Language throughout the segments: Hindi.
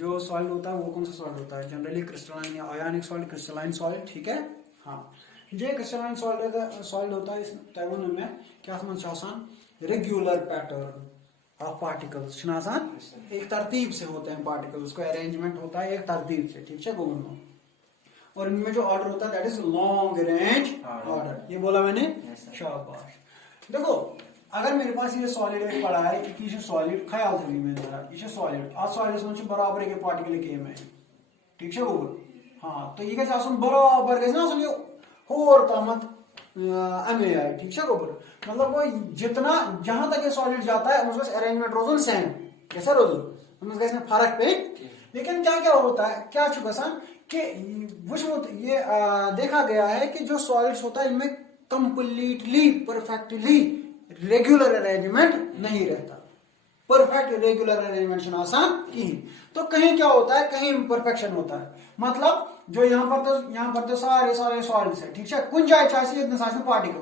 जो सॉलिड होता है वो कौन सा सॉलिड होता है? जनरली क्रिस्टलाइन या आयोनिक सॉलिड, क्रिस्टलाइन सॉलिड, ठीक है। हाँ, जो क्रिस्टलाइन सॉलिड होता है, इस तैवन में क्या रेगुलर पैटर्न ऑफ पार्टिकल्स एक तरतीब से होते हैं पार्टिकल्स, उसका अरेंजमेंट होता है एक तरतीब से, ठीक है गोविंद। और इनमें जो ऑर्डर होता है that is long range order. ये बोला मैंने, शाबाश। देखो अगर मेरे पास ये सॉलिड एक पड़ा है कि ये सॉलिड ख्याल थी में ये सॉलिड आज सॉलिड में बराबर एक पार्टिकल के में, ठीक है वो। हाँ, तो ये कैसे आसन बराबर कैसे ना आसन ये और तामत अमे आए, ठीक है गोबर। मतलब वो जितना जहां तक ये सॉलिड जाता है उसका अरेंजमेंट रोजन सेम कैसा रोजन उसका इसमें फर्क पे। लेकिन क्या क्या होता है, क्या चुकासान कि ये देखा गया है कि जो सॉलिड्स होता है इनमें कंप्लीटली परफेक्टली रेगुलर अरेंजमेंट नहीं रहता, परफेक्ट रेगुलर अरेंजमेंट आसान की। तो कहीं क्या होता है, कहीं इम्परफेक्शन होता है। मतलब जो यहाँ पर तो सारे सॉलिड्स है, ठीक है। कुछ जाए चाहिए इतने साइज में पार्टिकल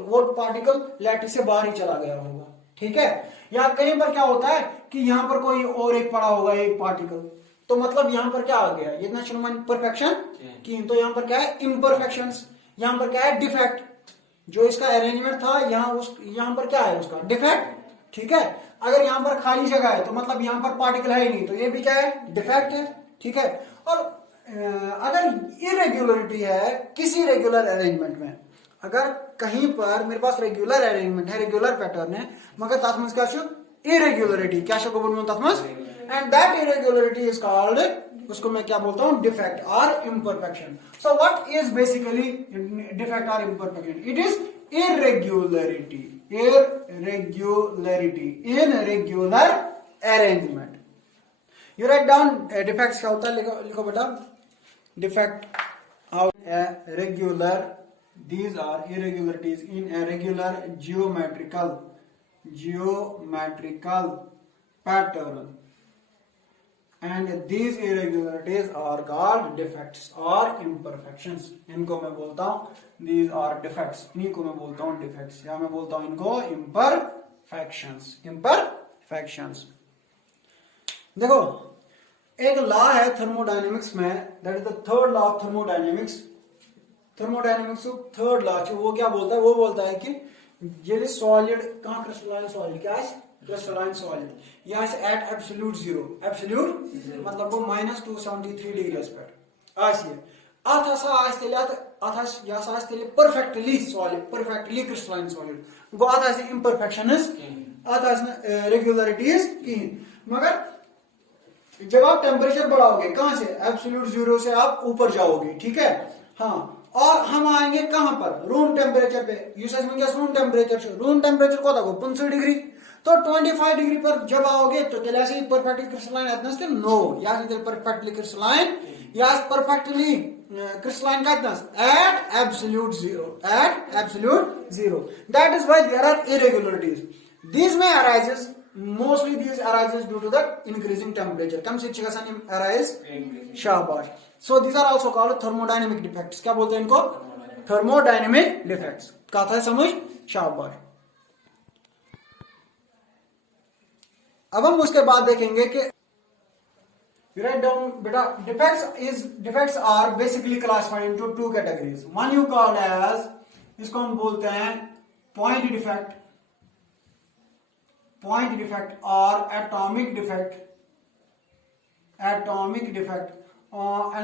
वो पार्टिकल लैटिस से बाहर ही चला गया होगा, ठीक है। या कहीं पर क्या होता है कि यहाँ पर कोई और एक पड़ा होगा एक पार्टिकल, तो मतलब यहाँ पर क्या आ गया, इतना शुरुआत परफेक्शन की। तो यहाँ पर क्या है इम्परफेक्शन, यहाँ पर क्या है डिफेक्ट। जो इसका अरेंजमेंट था यहाँ पर क्या है उसका डिफेक्ट, ठीक है। अगर यहाँ पर खाली जगह है तो मतलब यहाँ पर पार्टिकल है ही नहीं, तो ये भी क्या है डिफेक्ट है, ठीक है। और अगर इरेगुलरिटी है किसी रेगुलर अरेंजमेंट में, अगर कहीं पर मेरे पास रेगुलर अरेंजमेंट है, रेगुलर पैटर्न है, मगर तथमस क्या इरेगुलरिटी क्या तथमस, and that irregularity is called, उसको मैं क्या बोलता हूं डिफेक्ट और imperfection. So what is basically defect और imperfection? It is irregularity in regular arrangement. You write down defects क्या होता है, लिखो बेटा। defect of a regular, these are irregularities in a regular geometrical pattern, and these irregularities are called defects or imperfections. इनको मैं बोलता हूं these are defects, इन्हीं को मैं बोलता हूं defects, या मैं बोलता हूं इनको imperfections। देखो एक लॉ है थर्मोडायनेमिक्स में, that is the third law of thermodynamics. Third law वो क्या बोलता है, वो बोलता है कि ये सॉलिड कहां क्रिस्टलाइन सॉलिड क्या है क्रिस्टलाइन सॉलिड, यहाँ से एट एब्सोल्यूट जीरो मतलब वो -273 डिग्री पर perfectly solid, perfectly crystalline solid गो इम्परफेक्शंस रेगुलरिटीज की। मगर जब आप टेम्परेचर बढ़ाओगे कहां से, एब्सोल्यूट जीरो से आप ऊपर जाओगे, ठीक है। हाँ, और हम आएंगे कहां पर, रूम टेम्परेचर पे। रूम टेम्परेचर को 50 डिग्री, तो 25 डिग्री पर जब आओगे तो ऐसे परफेक्टली क्रिस्टलाइन नो या परफेक्टली क्रिस्टलाइन या परफेक्टली क्रिस्टलाइन का at absolute zero. That is why there are irregularities. These may arises mostly due to the increasing temperature. कम से arise शाबाश। So these are also called thermodynamic defects. क्या बोलते हैं इनको, thermodynamic defects। कहा था समझ, शाबाश। अब हम उसके बाद देखेंगे कि write down बेटा defects are basically classified into two categories. One you call as, इसको हम बोलते हैं point defect or atomic defect, and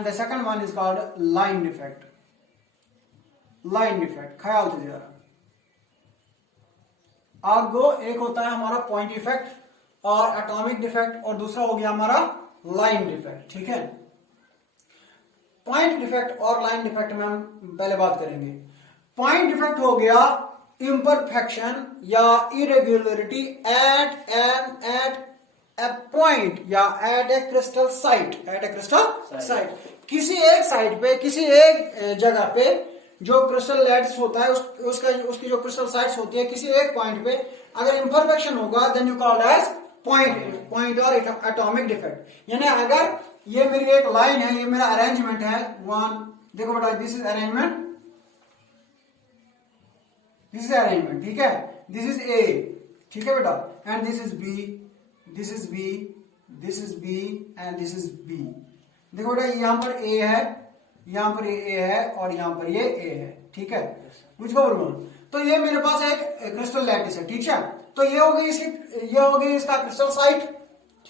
the second one is called line defect। ख्याल से जरा आगो, एक होता है हमारा पॉइंट डिफेक्ट और एटॉमिक डिफेक्ट, और दूसरा हो गया हमारा लाइन डिफेक्ट, ठीक है। पॉइंट डिफेक्ट और लाइन डिफेक्ट में हम पहले बात करेंगे। पॉइंट डिफेक्ट हो गया imperfection या irregularity at a point या at a crystal site, किसी एक साइट पे, किसी एक जगह पे जो क्रिस्टल लैटिस होता है उसकी जो क्रिस्टल साइट्स होती है किसी एक पॉइंट पे, अगर imperfection होगा then you call as point और एटॉमिक डिफेक्ट। यानी अगर ये मेरी एक लाइन है, ये मेरा अरेंजमेंट है, देखो बेटा दिस इज अरेंजमेंट, ठीक है। दिस इज ए, ठीक है बेटा, and this is B, this is B and this is B. देखो बेटा यहाँ पर ए है, यहाँ पर ये ए है और यहाँ पर ये ए है, ठीक है। मुझको बोलो तो ये मेरे पास एक क्रिस्टल लैटिस है, ठीक है। तो ये हो गई इसकी, ये हो गई इसका क्रिस्टल साइट,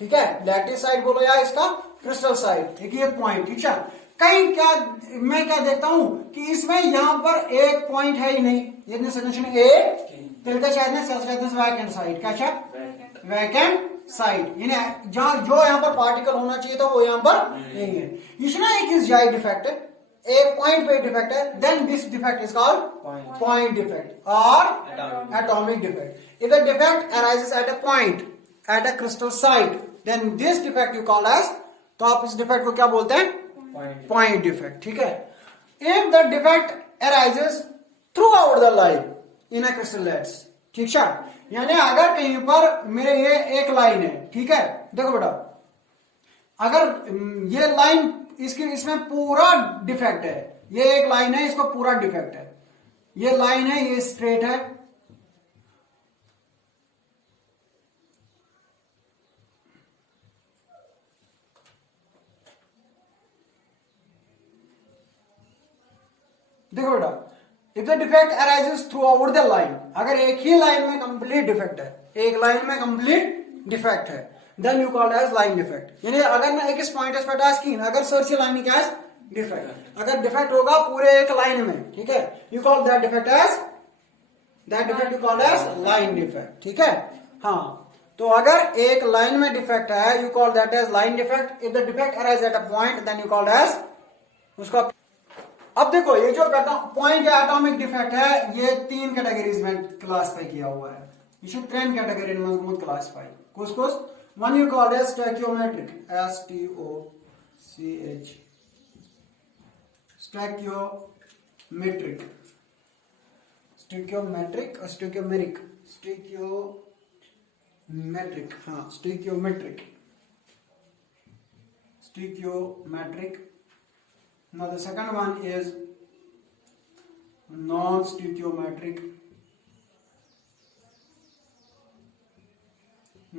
ठीक है। लैटिस साइट बोलो या इसका क्रिस्टल साइट, एक ये पॉइंट, ठीक है। कहीं क्या मैं क्या देखता हूं कि इसमें यहां पर एक पॉइंट है ही नहीं, ये सजेशन ए तिलका वैकेंट साइट, क्या वैकेंट साइड, यानी जहां जो यहाँ पर पार्टिकल होना चाहिए था वो यहाँ पर नहीं है। इसमें एक इस जाइड डिफेक्ट है, एक पॉइंट पे डिफेक्ट है, then this defect is called point defect और atomic defect. If the defect arises at a point at a crystal site, then this defect you called as, तो आप इस डिफेक्ट को क्या बोलते हैं? पॉइंट डिफेक्ट, ठीक है। If the defect arises throughout the line in a crystal lattice, ठीक है, यानी अगर कहीं पर मेरे ये एक लाइन है, ठीक है। देखो बेटा अगर ये लाइन इसकी इसमें पूरा डिफेक्ट है, ये एक लाइन है इसको पूरा डिफेक्ट है, ये लाइन है ये स्ट्रेट है, देखो बेटा if the defect arises throughout the line, अगर एक ही लाइन में कंप्लीट डिफेक्ट है, एक लाइन में कंप्लीट डिफेक्ट है, then you called as line defect. यानी अगर ना एक पॉइंट स्कीन अगर सर्च लाइन क्या है डिफेक्ट, अगर डिफेक्ट होगा पूरे एक लाइन में, ठीक है, you call that defect as, that defect you called as line defect, ठीक है। हाँ, तो अगर एक लाइन में डिफेक्ट है you call that as line defect. If the defect arise at a point then you called as उसका। अब देखो ये जो पॉइंट या एटॉमिक डिफेक्ट है ये 3 कैटेगरीज में क्लासिफाई किया हुआ है, ये 3 कैटेगरी में क्लासिफाई कुछ कुछ। One you called as stoichiometric, STOCH, stoichiometric, stoichiometric और स्टैक्योमेरिक, स्टैक्योमेट्रिक, हाँ stoichiometric, stoichiometric. Now the second one is non-stoichiometric,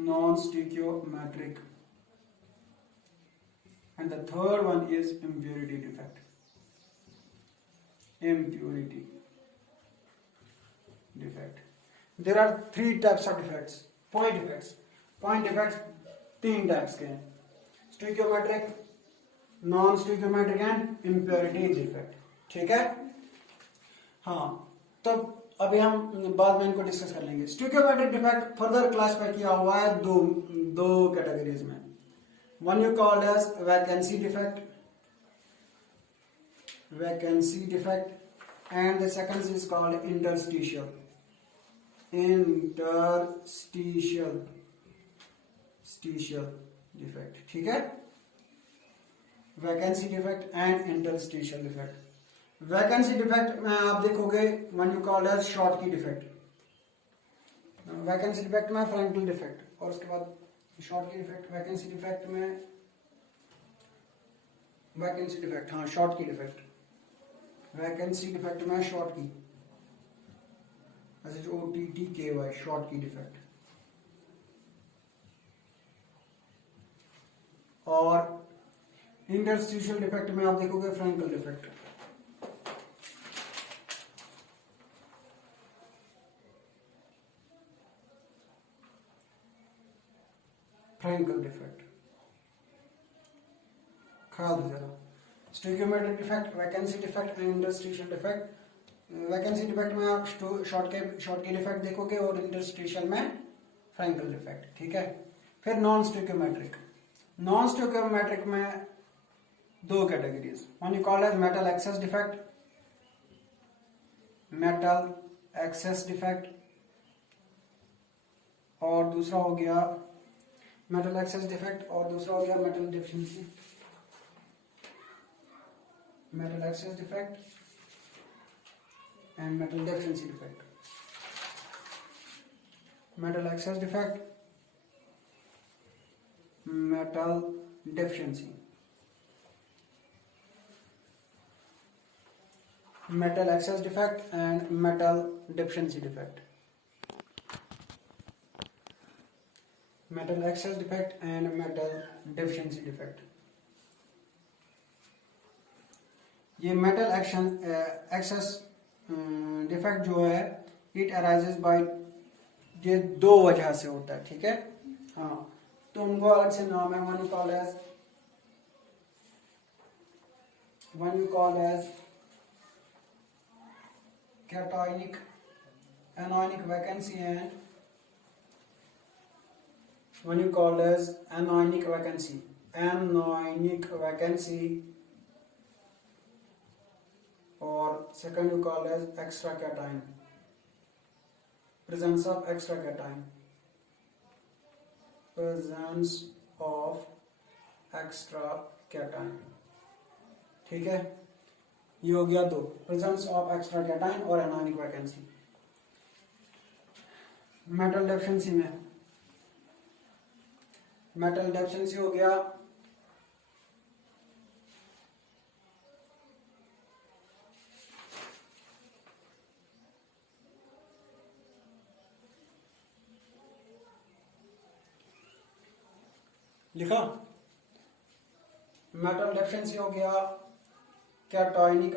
non-stoichiometric, and the third one is impurity defect, impurity defect. There are 3 types of defects, point defects. Point defects 3 types के हैं, stoichiometric, non stoichiometric and impurity defect, ठीक है। हाँ, तब अभी हम बाद में इनको डिस्कस कर लेंगे। स्टोइकियोमेट्रिक डिफेक्ट फर्दर क्लासिफाई किया हुआ है दो कैटेगरीज में। One you called as vacancy defect, vacancy defect, and the second is called interstitial, interstitial defect, ठीक है। Vacancy defect and interstitial defect. Vacancy defect में आप देखोगे one you called as Schottky defect, vacancy defect में फ्रंटल डिफेक्ट, और उसके बाद Schottky defect. Vacancy defect में वैकेंसी डिफेक्ट, हाँ Schottky defect, vacancy defect में Schottky, SHORTKY, Schottky defect. और इंटरस्टिशियल डिफेक्ट में आप देखोगे फ्रैंकल डिफेक्ट, फ्रैंकल डिफेक्ट। ख्याल जरा, stoichiometric defect, vacancy defect and interstitial defect. Vacancy defect में आप शॉर्ट के डिफेक्ट देखोगे और इंटरस्टिशियल में फ्रैंकल डिफेक्ट, ठीक है। फिर नॉन स्टोइकियोमेट्रिक, नॉन स्टोइकियोमेट्रिक में 2 categories, one you called as metal excess defect, metal excess defect, और दूसरा हो गया मेटल एक्सेस डिफेक्ट, और दूसरा हो गया metal deficiency, metal excess defect and metal deficiency defect. Metal excess defect, metal deficiency, metal excess defect and metal deficiency defect, metal excess defect and metal deficiency defect. ये मेटल एक्सेस डिफेक्ट जो है इट अराइजेस बाय, ये दो वजह से होता है, ठीक है। हाँ, तो उनको अलग से नाम है, one you call as cationic anionic vacancy and one you called as anionic vacancy, or second you call as extra cation, presence of extra cation, ठीक है। ये हो गया दो, प्रेजेंस ऑफ एक्स्ट्रा कैटाइन और एनायनिक वैकेंसी। मेटल डेफिशिएंसी में, मेटल डेफिशिएंसी हो गया लिखा, मेटल डेफिशिएंसी हो गया कैटायनिक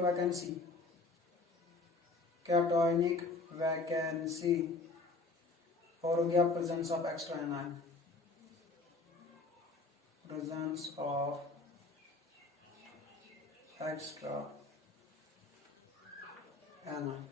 वैकेंसी और हो गया presence of extra anion, presence of extra anion.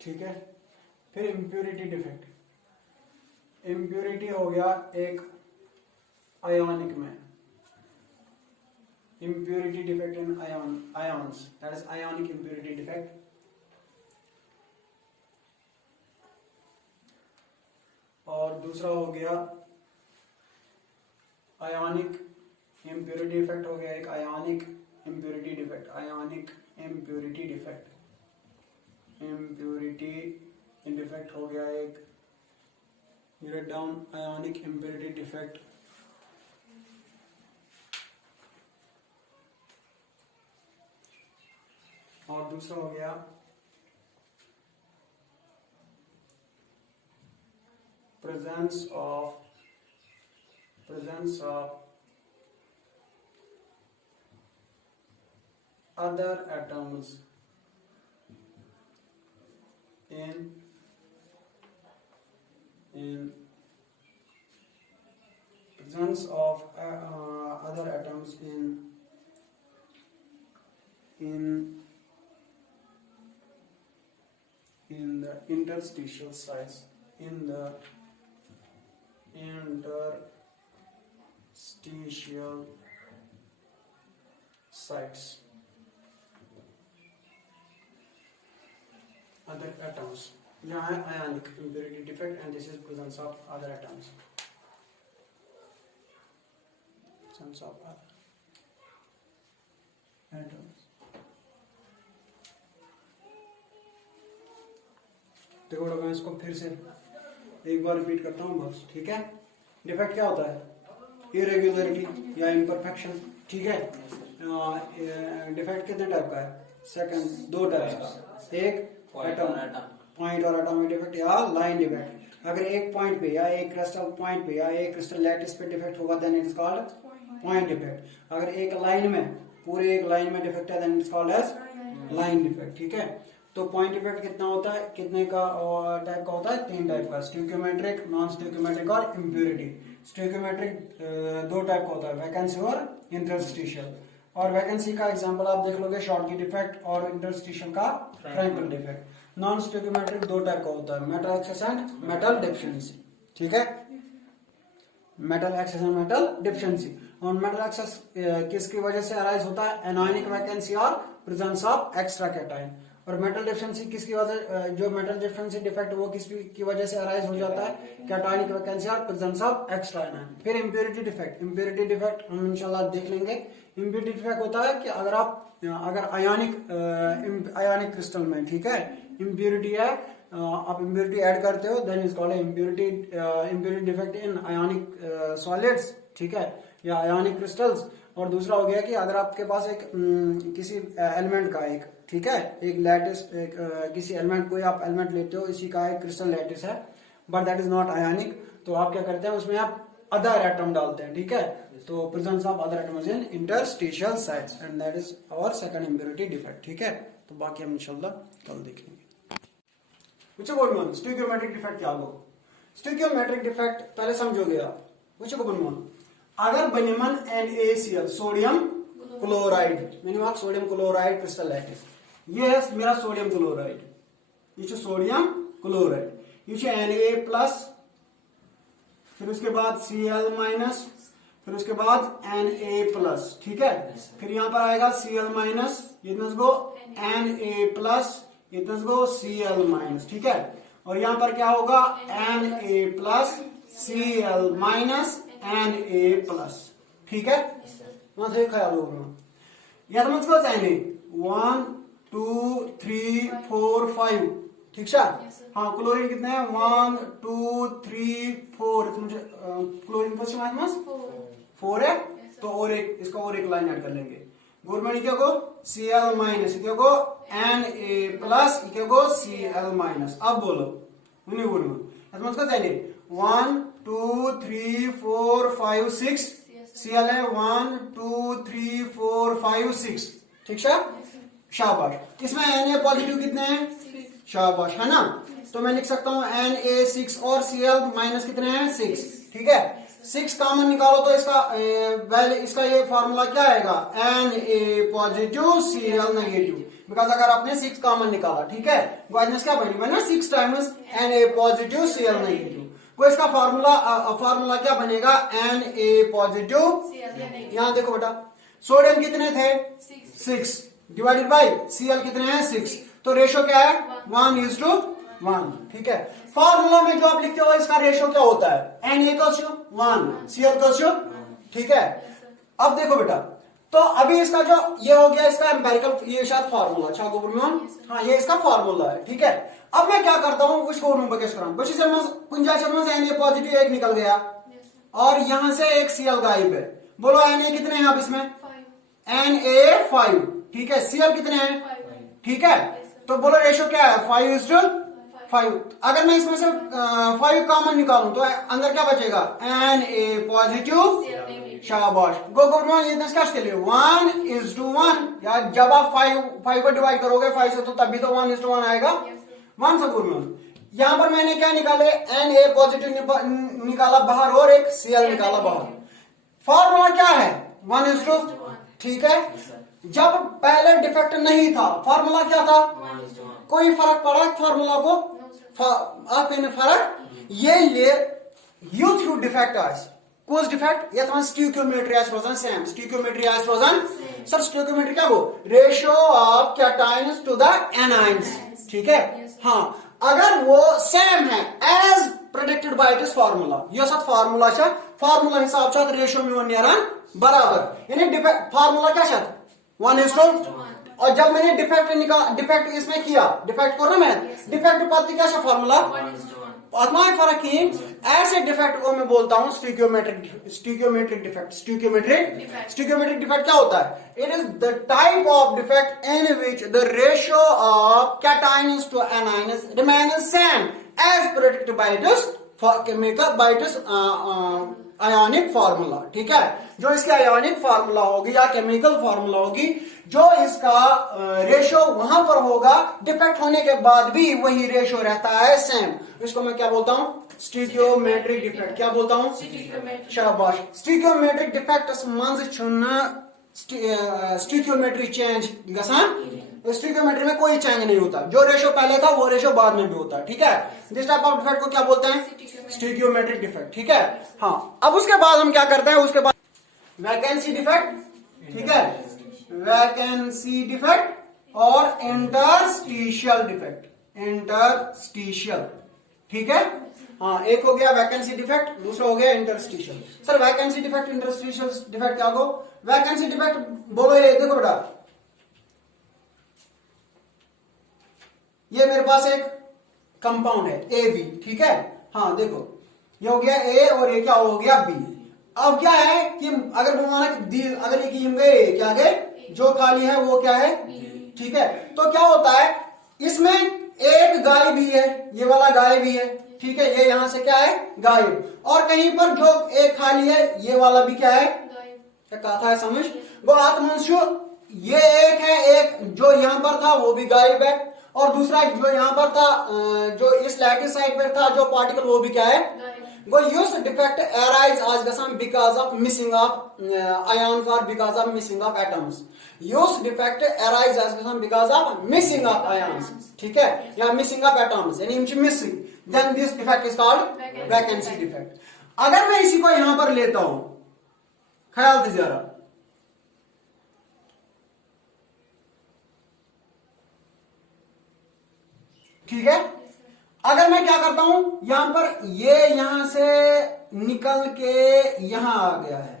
ठीक है। फिर इम्प्योरिटी डिफेक्ट, इम्प्योरिटी हो गया एक आयोनिक में, impurity defect in ions, that is ionic impurity defect. और दूसरा हो गया आयोनिक इम्प्योरिटी डिफेक्ट, हो गया एक ionic impurity defect, ionic impurity defect, impurity defect हो गया एक, write down ionic impurity defect. और दूसरा हो गया presence of other atoms in presence of other atoms in the interstitial sites, in the interstitial sites, other atoms. यहाँ है ionic impurity defect and this is presence of other atoms. Presence of other atoms. देखो मैं इसको फिर से एक बार रिपीट करता हूँ बस, ठीक है। डिफेक्ट क्या होता है? इरेगुलरिटी या इम्परफेक्शन, ठीक है। डिफेक्ट कितने टाइप का है? सेकंड, दो टाइप का, एक एटम पॉइंट और एटॉमिक डिफेक्ट या लाइन डिफेक्ट। अगर एक पॉइंट पे या एक क्रिस्टल पॉइंट पे या एक क्रिस्टल लैटिस पे डिफेक्ट होगा then it's called point defect. अगर एक लाइन में, पूरे एक लाइन में डिफेक्ट है then it's called as line defect, ठीक है। तो पॉइंट डिफेक्ट कितना होता है, कितने का टाइप का होता है? तीन टाइप का, स्टोइकियोमेट्रिक, नॉन स्टोइकियोमेट्रिक और इम्प्योरिटी। स्टोइकियोमेट्रिक दो टाइप का होता है, वैकेंसी और इंटरस्टिशियल। और वैकेंसी का एग्जांपल आप देख लोगे, शॉर्टकी डिफेक्ट, और इंटरस्टिशियल का फ्रैंकल डिफेक्ट। नॉन स्टोइकियोमेट्रिक दो टाइप का होता है, metal excess and metal deficiency, ठीक है। Metal excess and metal deficiency. और मेटल एक्सेस किसकी वजह से अराइज होता है? एनायनिक वैकेंसी और प्रेजेंस ऑफ एक्स्ट्रा कैटायन। और मेटल डेफिशिएंसी किसकी वजह, जो मेटल डेफिशिएंसी डिफेक्ट वो किसकी वजह से अराइज हो जाता है? कैटायनिक वैकेंसी और प्रेजेंस ऑफ एक्स्ट्रा आयन। फिर इम्प्योरिटी डिफेक्ट, इम्प्योरिटी डिफेक्ट हम इंशाल्लाह देख लेंगे। इम्प्योरिटी डिफेक्ट होता है कि अगर आयोनिक क्रिस्टल में, ठीक है, इम्प्योरिटी है आप इम्प्योरिटी ऐड करते हो, then is called impurity defect in ionic solids, ठीक है, या आयोनिक क्रिस्टल्स। और दूसरा हो गया कि अगर आपके पास एक किसी एलिमेंट का एक, ठीक है, एक लैटिस, किसी एलिमेंट, कोई आप एलिमेंट लेते हो, इसी का एक क्रिस्टल लैटिस है but that is not ionic, तो आप क्या करते हैं, उसमें आप अदर एटम डालते हैं, ठीक है, तो presence of other atoms in interstitial sites and that is our second impurity defect, ठीक है। तो बाकी हम इंशाल्लाह कल देखेंगे। Which is good one? Stoichiometric defect क्या होगा? Stoichiometric defect पहले समझोगे आप। Which is good one? अगर बनेमन NaCl सोडियम क्लोराइड, मैंने सोडियम क्लोराइड क्रिस्टल लैटिस, ये है मेरा सोडियम क्लोराइड, ये सोडियम क्लोराइड, ये Na प्लस, फिर उसके बाद Cl माइनस, फिर उसके बाद Na प्लस, ठीक है, फिर यहां पर आएगा Cl माइनस, इतना गो Na प्लस, इतना गो Cl माइनस, ठीक है, और यहां पर क्या होगा Na plus Cl minus Na plus, ठीक है, वहां से ख्याल होगा या तो मुझको चाहिए 1 2 3 4 5, ठीक है, हाँ, क्लोरीन कितने हैं 1 2 3 4, मुझे क्लोरीन का मास 4 है, तो और एक इसका और एक लाइन ऐड कर लेंगे, गवर्नमेंट क्या को Cl माइनस, क्या को Na प्लस, क्या को Cl माइनस। अब बोलो उन्हें गवर्नमेंट मुझको चाहिए 1 2 3 4 5 6, Cl है 1 2 3 4 5 6, ठीक है, शाबाश। इसमें Na पॉजिटिव कितने हैं, शाबाश, है ना, तो मैं लिख सकता हूं Na 6 और Cl माइनस कितने हैं 6, ठीक है, 6 कॉमन निकालो तो इसका वैल्यू, इसका ये फॉर्मूला क्या आएगा Na positive Cl negative, because अगर आपने 6 कॉमन निकाला, ठीक है, क्या बनेगा 6 times Na positive Cl negative, को इसका फॉर्मूला क्या बनेगा Na पॉजिटिव, यहां देखो बेटा सोडियम कितने थे 6 डिवाइडेड बाई Cl कितने हैं 6, तो रेशो क्या है 1:1, ठीक है। फॉर्मूला में जो आप लिखते हो इसका रेशो क्या होता है Na=1 Cl, ठीक है। अब देखो बेटा, तो अभी इसका जो ये हो गया इसका एम्पेरिकल, ये शायद फॉर्मूला, अच्छा गोबरमोहन, हाँ, ये इसका फॉर्मूला है, ठीक है। अब मैं क्या करता हूं, कुछ और बकेश कराऊं, बच्चे से Na पॉजिटिव एक निकल गया और यहां से एक Cl गायब है, बोलो Na कितने हैं आप इसमें Na 5, ठीक है, Cl कितने हैं, ठीक है, तो बोलो रेशो क्या है 5:5। अगर मैं इसमें से 5 कॉमन निकालूं तो अंदर क्या बचेगा Na पॉजिटिव, शाबाश, गो ये क्या के लिए 1:1, या जब आप 5 को डिवाइड करोगे 5 से तो तभी तो 1:1 आएगा, 1 से गुड। यहां पर मैंने क्या निकाले Na पॉजिटिव निकाला बाहर और एक Cl निकाला बाहर, फॉर्मूला क्या है 1:1, ठीक है। जब पहले डिफेक्ट नहीं था फॉर्मूला क्या था, कोई फर्क पड़ा फॉर्मूला को, आपने फर्क ये यूथ यू डिफेक्ट आज कुछ डिफेक्ट या स्टियोमेट्री आज रोजन सेम, स्टियोमेट्री आज रोजन सर, स्टियोमेट्री क्या वो ratio of cations to the anions, ठीक है, हाँ, अगर वो सेम है as predicted by this formula, ये सब फार्मूला हिसाब से रेशियो में वन बराबर, यानी फार्मूला क्या शायद 1:1, और जब मैंने डिफेक्ट इसमें किया, डिफेक्ट को ना मैं डिफेक्ट पाती क्या फार्मूला आत्मा फर्क की, ऐसे डिफेक्ट को मैं बोलता हूं स्टियोमेट्रिक डिफेक्ट। स्टियोमेट्रिक डिफेक्ट क्या होता है, it is the type of defect in which the ratio of cations to anions remains same as predicted by this chemical by this ionic formula, ठीक है। जो इसकी आयोनिक फार्मूला होगी या केमिकल फार्मूला होगी, जो इसका रेशो वहां पर होगा, डिफेक्ट होने के बाद भी वही रेशो रहता है सेम, इसको मैं क्या बोलता हूं स्टियोमेट्रिक डिफेक्ट, क्या बोलता हूं शाबाश। स्टियोमेट्रिक डिफेक्ट मंज स्टियोमेट्री चेंज गसान, स्टियोमेट्री में कोई चेंज नहीं होता, जो रेशो पहले था वो रेशो बाद में भी होता है, ठीक है। दिस टाइप ऑफ डिफेक्ट को क्या बोलते हैं स्टियोमेट्रिक डिफेक्ट, ठीक है। हाँ, अब उसके बाद हम क्या करते हैं, उसके बाद वैकेंसी डिफेक्ट, ठीक है, वैकेंसी डिफेक्ट और इंटरस्टिशियल डिफेक्ट, ठीक है। हाँ, एक हो गया वैकेंसी डिफेक्ट, दूसरा हो गया interstitial. Sir vacancy defect interstitial defect क्या हो, वैकेंसी डिफेक्ट बोलो, ये देखो बेटा, ये मेरे पास एक कंपाउंड है ए बी, ठीक है। हाँ देखो ये हो गया ए और ये क्या हो गया बी। अब क्या है कि अगर अगर ये की गए क्या गए, जो खाली है वो क्या है, ठीक है। तो क्या होता है इसमें एक गाय भी है, ये वाला गाय भी है, ठीक है, ये यहां से क्या है गायब, और कहीं पर जो एक खाली है ये वाला भी क्या है, क्या कहा था समझ। वो आत्मंशु ये एक है, एक जो यहां पर था वो भी गायब है, और दूसरा जो यहां पर था जो इस लैटिस साइड पर था जो पार्टिकल वो भी क्या है गो। यूज डिफेक्ट अराइज आज गसान because of missing of ions और because of missing of atoms. यूज डिफेक्ट अराइज आज गसान because of missing of ions, ठीक है, या मिसिंग ऑफ एटम्स यानी missing, then this defect is called vacancy defect. अगर मैं इसी को यहां पर लेता हूं, ख्याल से जरा, ठीक है, अगर मैं क्या करता हूं यहां पर ये यहां से निकल के यहां आ गया है,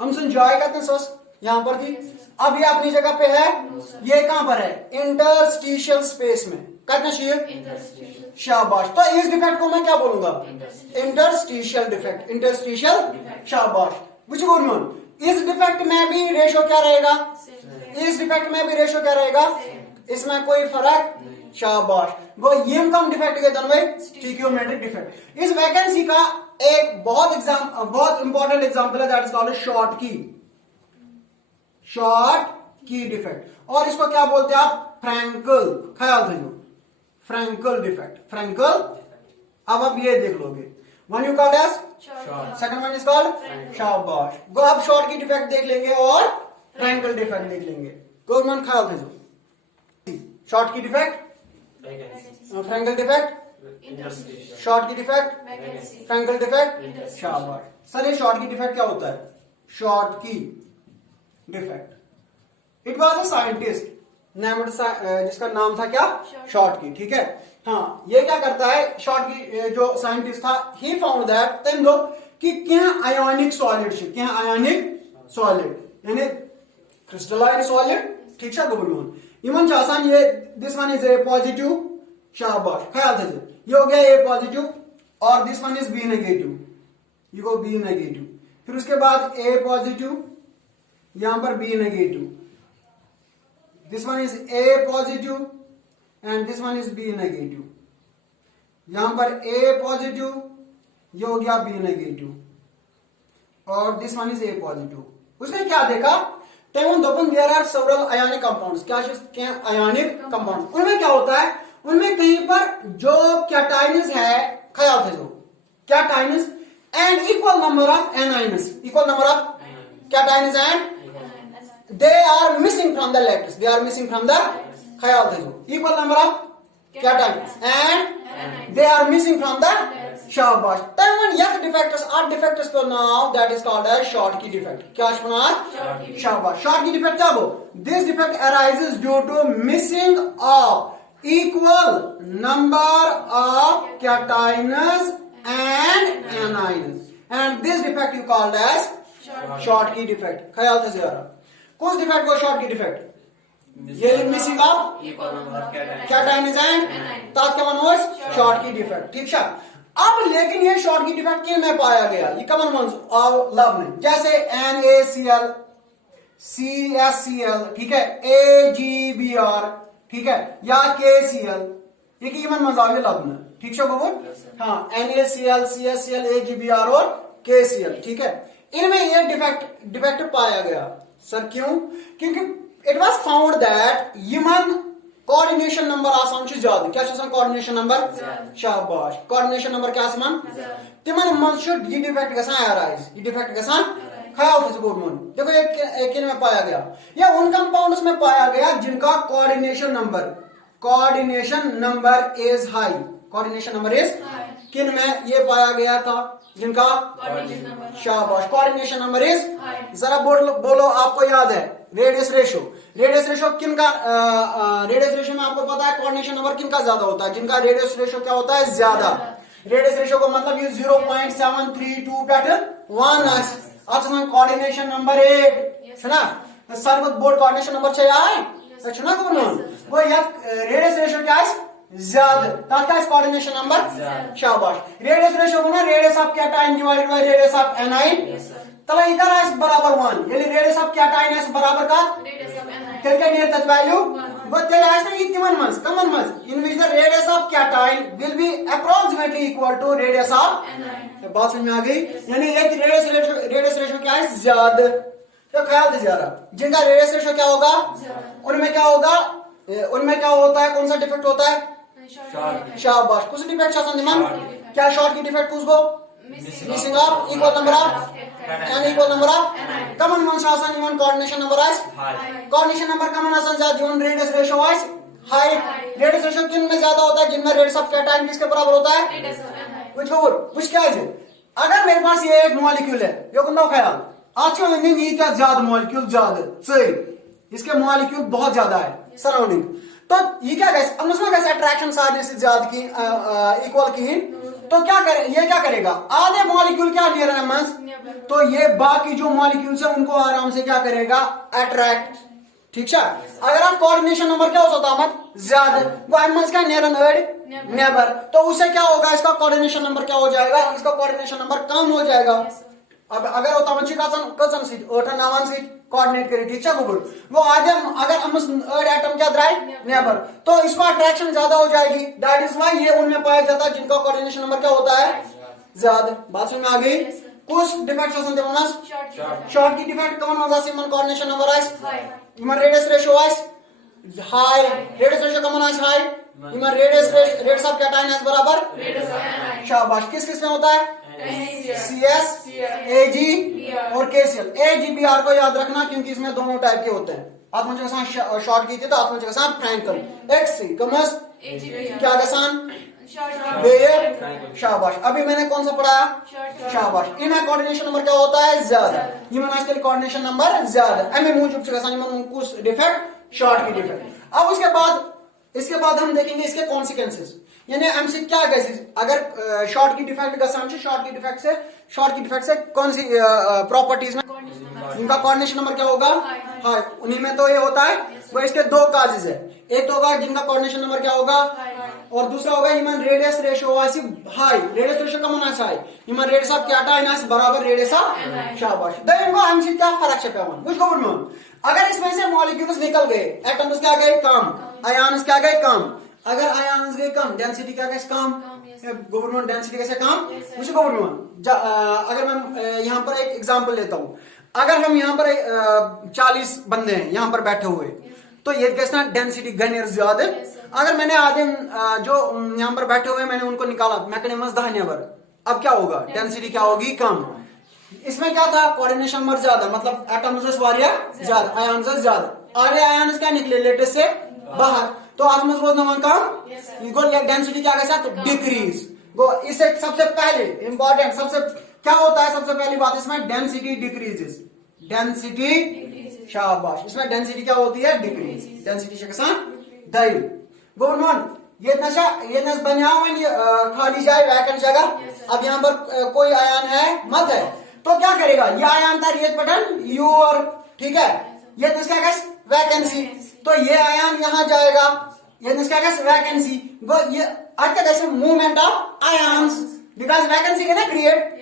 हम एंजॉय करते हैं सोच यहां पर थी, अब ये अपनी जगह पे है, ये कहां पर है इंटरस्टिशियल स्पेस में, करना चाहिए शाबाश। तो इस डिफेक्ट को मैं क्या बोलूंगा इंटरस्टिशियल डिफेक्ट, इंटरस्टिशियल शाबाश। विच गुड वन, इस डिफेक्ट में भी रेशो क्या रहेगा, इस डिफेक्ट में भी रेशो क्या रहेगा, इसमें कोई फर्क शाबाश। वो ये कम डिफेक्ट के दोनों में स्टिकियोमेट्रिक डिफेक्ट। इस वैकेंसी का एक बहुत इंपॉर्टेंट एग्जांपल है, दैट इज कॉल्ड शॉर्ट की, शॉर्ट की डिफेक्ट, और इसको क्या बोलते हैं आप फ्रैंकल, ख्याल से फ्रैंकल डिफेक्ट, फ्रैंकल। अब आप ये देख लोगे, one you called as second one is called शाबाश। वो आप शॉर्ट की डिफेक्ट देख लेंगे और फ्रैंकल डिफेक्ट देख लेंगे, गवर्नमेंट ख्याल से शॉर्ट की डिफेक्ट, फ्रैंकल डिफेक्ट, शॉर्ट की डिफेक्ट, फ्रैंकल डिफेक्ट, शाबाश। सर ये शॉर्ट की डिफेक्ट क्या होता है, शॉर्ट की defect, it was a scientist जिसका नाम था क्या शॉर्ट की, ठीक है। हाँ ये क्या करता है शॉर्ट की जो साइंटिस्ट था, ही फाउंड दैट तेम लोग कि क्या आयोनिक सॉलिड से, क्या आयोनिक सॉलिड यानी क्रिस्टलाइन सॉलिड, ठीक है गुड इवन चासान ये this one is A positive शाबाश, ख्याल से ये हो गया ए पॉजिटिव और this one is B negative, ये को बी नेगेटिव, फिर उसके बाद ए पॉजिटिव यहां पर B negative, this one is A positive and this one is B negative, यहां पर ए पॉजिटिव ये हो गया बी नेगेटिव और this one is A positive. उसने क्या देखा there are several ionic compounds, क्या आयोनिक कंपाउंड, उनमें क्या होता है, उनमें कहीं पर जो कैटाइनस है, ख्याल से जो cations and equal number of anions, equal number of cations and they are missing from the lattice, they are missing from the, ख्याल से जो equal number of cations and they are missing from the शाबाश। तब यह डिफेक्टर्स आर डिफेक्टर्स को now that is called as Schottky defect, क्या शाबाश। शॉर्ट की डिफेक्ट क्या हो, this defect arises due to missing of equal number of cations and anions and this defect you called as Schottky defect. ख्याल से जरा कौन डिफेक्ट को शॉर्ट की डिफेक्ट, ये मिसिंग ऑफ कैटाइनस एंड तात क्या मनोज शॉर्ट की डिफेक्ट, ठीक है। अब लेकिन ये शॉर्ट की डिफेक्ट किन में पाया गया, ये कमन लव में, जैसे NaCl, CSCl, ठीक है, AgBr, ठीक है, या KCl, ये की मन मजावी लव में, ठीक है बाबू। हाँ NaCl, CSCl, AgBr और KCl, ठीक है, इनमें ये डिफेक्ट पाया गया। सर क्यों, क्योंकि it was found that Yemen coordination number आसान से ज्यादा, क्या कोऑर्डिनेशन नंबर शाबाश, कोऑर्डिनेशन नंबर क्या समान तिमन मन शुड ये डिफेक्ट गसान अराइज, ये डिफेक्ट गसान ख्याल से गुड मन। देखो एक किन में पाया गया, या उन कंपाउंड्स में पाया गया जिनका coordination number is high, coordination number is किन में ये पाया गया था जिनका शाबाश कोऑर्डिनेशन नंबर इज, जरा बोलो आपको याद है रेडियस रेशो, रेडियस रेशो किन का, रेडियस रेशो में आपको पता है कोऑर्डिनेशन नंबर किन का ज्यादा होता है, जिनका रेडियस रेशो क्या होता है ज्यादा, रेडियस रेशो को मतलब ये 0.732 पैटर्न 1 कोऑर्डिनेशन नंबर 8 है ना, सर बोर्ड कोऑर्डिनेशन नंबर 6 आए सच ना को वो रेडियस रेशो क्या है ज्यादा, तब क्या कोऑर्डिनेशन नंबर शाबाश। रेडियस रेशियो होना radius of cation divided by radius of A9, तला इधर आइस बराबर 1, ये रेडियस ऑफ कैटायन आइस बराबर का तेल क्या नियर तत वैल्यू वो तेल आइस ना इतिमन मंस कमन मंस in which the radius of cation will be approximately equal to radius of, बात समझ में आ गई। यानी ये रेडियस रेशियो क्या है ज्यादा, तो ख्याल दीजिए जरा जिनका रेडियस रेशियो क्या होगा उनमें क्या होगा, उनमें क्या होता है, कौन सा डिफेक्ट होता है शाबाश। कुछ डिफेक्ट शासन दिमान क्या शॉर्ट की डिफेक्ट उसको missing of equal number of एन इक्वल नंबर ऑफ कमन मन शासन इवन कोऑर्डिनेशन नंबर आइस, कोऑर्डिनेशन नंबर कमन आसन ज्यादा जिवन रेडियस रेशियो आइस हाई। रेडियस रेशियो किन में ज्यादा होता है, जिनमें रेडियस ऑफ कैटायन किसके बराबर होता है कुछ क्या है। अगर मेरे पास ये एक मॉलिक्यूल है यो कुंदा ख्याल आज ये क्या ज्यादा मॉलिक्यूल ज्यादा इसके मॉलिक्यूल बहुत ज्यादा है सराउंडिंग, तो ये क्या गैस अट्रैक्शन साधने से ज्यादा की इक्वल की, तो क्या करे ये क्या करेगा आधे मॉलिक्यूल क्या नियर है मंस, तो ये बाकी जो मॉलिक्यूल्स है उनको आराम से क्या करेगा अट्रैक्ट, ठीक है। अगर आप कोऑर्डिनेशन नंबर क्या हो सकता है ज्यादा वो एमएस का नियर एंड नेबर, तो उससे क्या होगा इसका कोऑर्डिनेशन नंबर क्या हो जाएगा, इसका कोऑर्डिनेशन नंबर कम हो जाएगा। अब अगर होता है कजन सीट ओटा नावन सीट कोऑर्डिनेट करें, ठीक है वो आधे अगर हम एटम क्या द्राई नेबर, तो इसको अट्रैक्शन ज्यादा हो जाएगी, दैट इज व्हाई ये उनमें पाया जाता है जिनका कोऑर्डिनेशन नंबर क्या होता है ज्यादा। बात समझ में आ गई। कुछ डिफेक्ट्स होते हैं शॉर्ट की डिफेक्ट कौन होगा सिमन कोऑर्डिनेशन नंबर आइस इमन रेडियस रेशियो आइस हाई, रेडियस रेशियो कौन आइस हाई इमन रेडियस ऑफ कैटायन आइस बराबर शाबाश। किस किस में होता है CS AG और KCl, AGBR को याद रखना क्योंकि इसमें दोनों टाइप के होते हैं। आप मुझे शॉर्ट की थी तो आप मुझे फ्रैंकल XC कमस क्या गसान बेयर शाबाश। अभी मैंने कौन सा पढ़ाया शाबाश। इनमें कोऑर्डिनेशन नंबर क्या होता है ज्यादा, ये मैंने आजकल कोऑर्डिनेशन नंबर ज्यादा एम मूजूब से गसान कुछ डिफेक्ट शॉर्ट की डिफेक्ट। अब इसके बाद हम देखेंगे इसके कॉन्सिक्वेंसेस, यानी एमसी क्या गैस अगर शॉर्ट की डिफेक्ट से कौन सी प्रॉपर्टीज में इनका कोऑर्डिनेशन नंबर क्या होगा हाँ, उन्हीं में तो ये होता है वो इसके दो काजेज है, एक तो होगा जिनका कोऑर्डिनेशन नंबर क्या होगा और दूसरा होगा ह्यूमन radius ratio high, radius ratio कम होना चाहिए ह्यूमन रेडियस ऑफ कैटायन बराबर रेडियस ऑफ शाबाश। देखो एमसी क्या फर्क है पेवन मुझको बोलूं, अगर इसमें से मॉलिक्यूल्स निकल गए एटम्स क्या गए कम, आयन्स क्या गए कम, अगर आयन्स गए कम डेंसिटी क्या गए कम, गवर्नमेंट डेंसिटी कैसे कम मुझे गवर्नमेंट। अगर मैं यहाँ पर एक एग्जांपल लेता हूँ, अगर हम यहाँ पर 40 बंदे हैं यहाँ पर बैठे हुए तो ये कैसा डेंसिटी गनेर ज्यादा, अगर मैंने आधे जो यहाँ पर बैठे हुए मैंने उनको निकाला मैकेनिमस दाहिनेवर, अब क्या होगा डेंसिटी क्या होगी कम। इसमें क्या था कोऑर्डिनेशन नंबर ज्यादा मतलब एटम्स वारिया ज्यादा आयन्स ज्यादा, आधे आयन्स क्या निकले लेटेस्ट से बाहर, तो आत्मस कम डेंसिटी क्या कैसा तो डिक्रीज। वो इसे सबसे पहले इंपॉर्टेंट सबसे क्या होता है सबसे पहली बात इसमें डेंसिटी डिक्रीजेस, डेंसिटी शाबाश, इसमें डेंसिटी क्या होती है डिक्रीज, डेंसिटी से दई गवर्नमेंट ये नस बनाओ खाली जाए वैकेंट जगह, अब यहाँ पर कोई आयन है मत है तो क्या करेगा ये आयन था रेत बटन यू और ठीक है ये क्या वैकेंसी, तो ये आयन यहाँ जाएगा ये क्या वैकेंसी वो ये आज कैसे movement of ions because vacancy के ना क्रिएट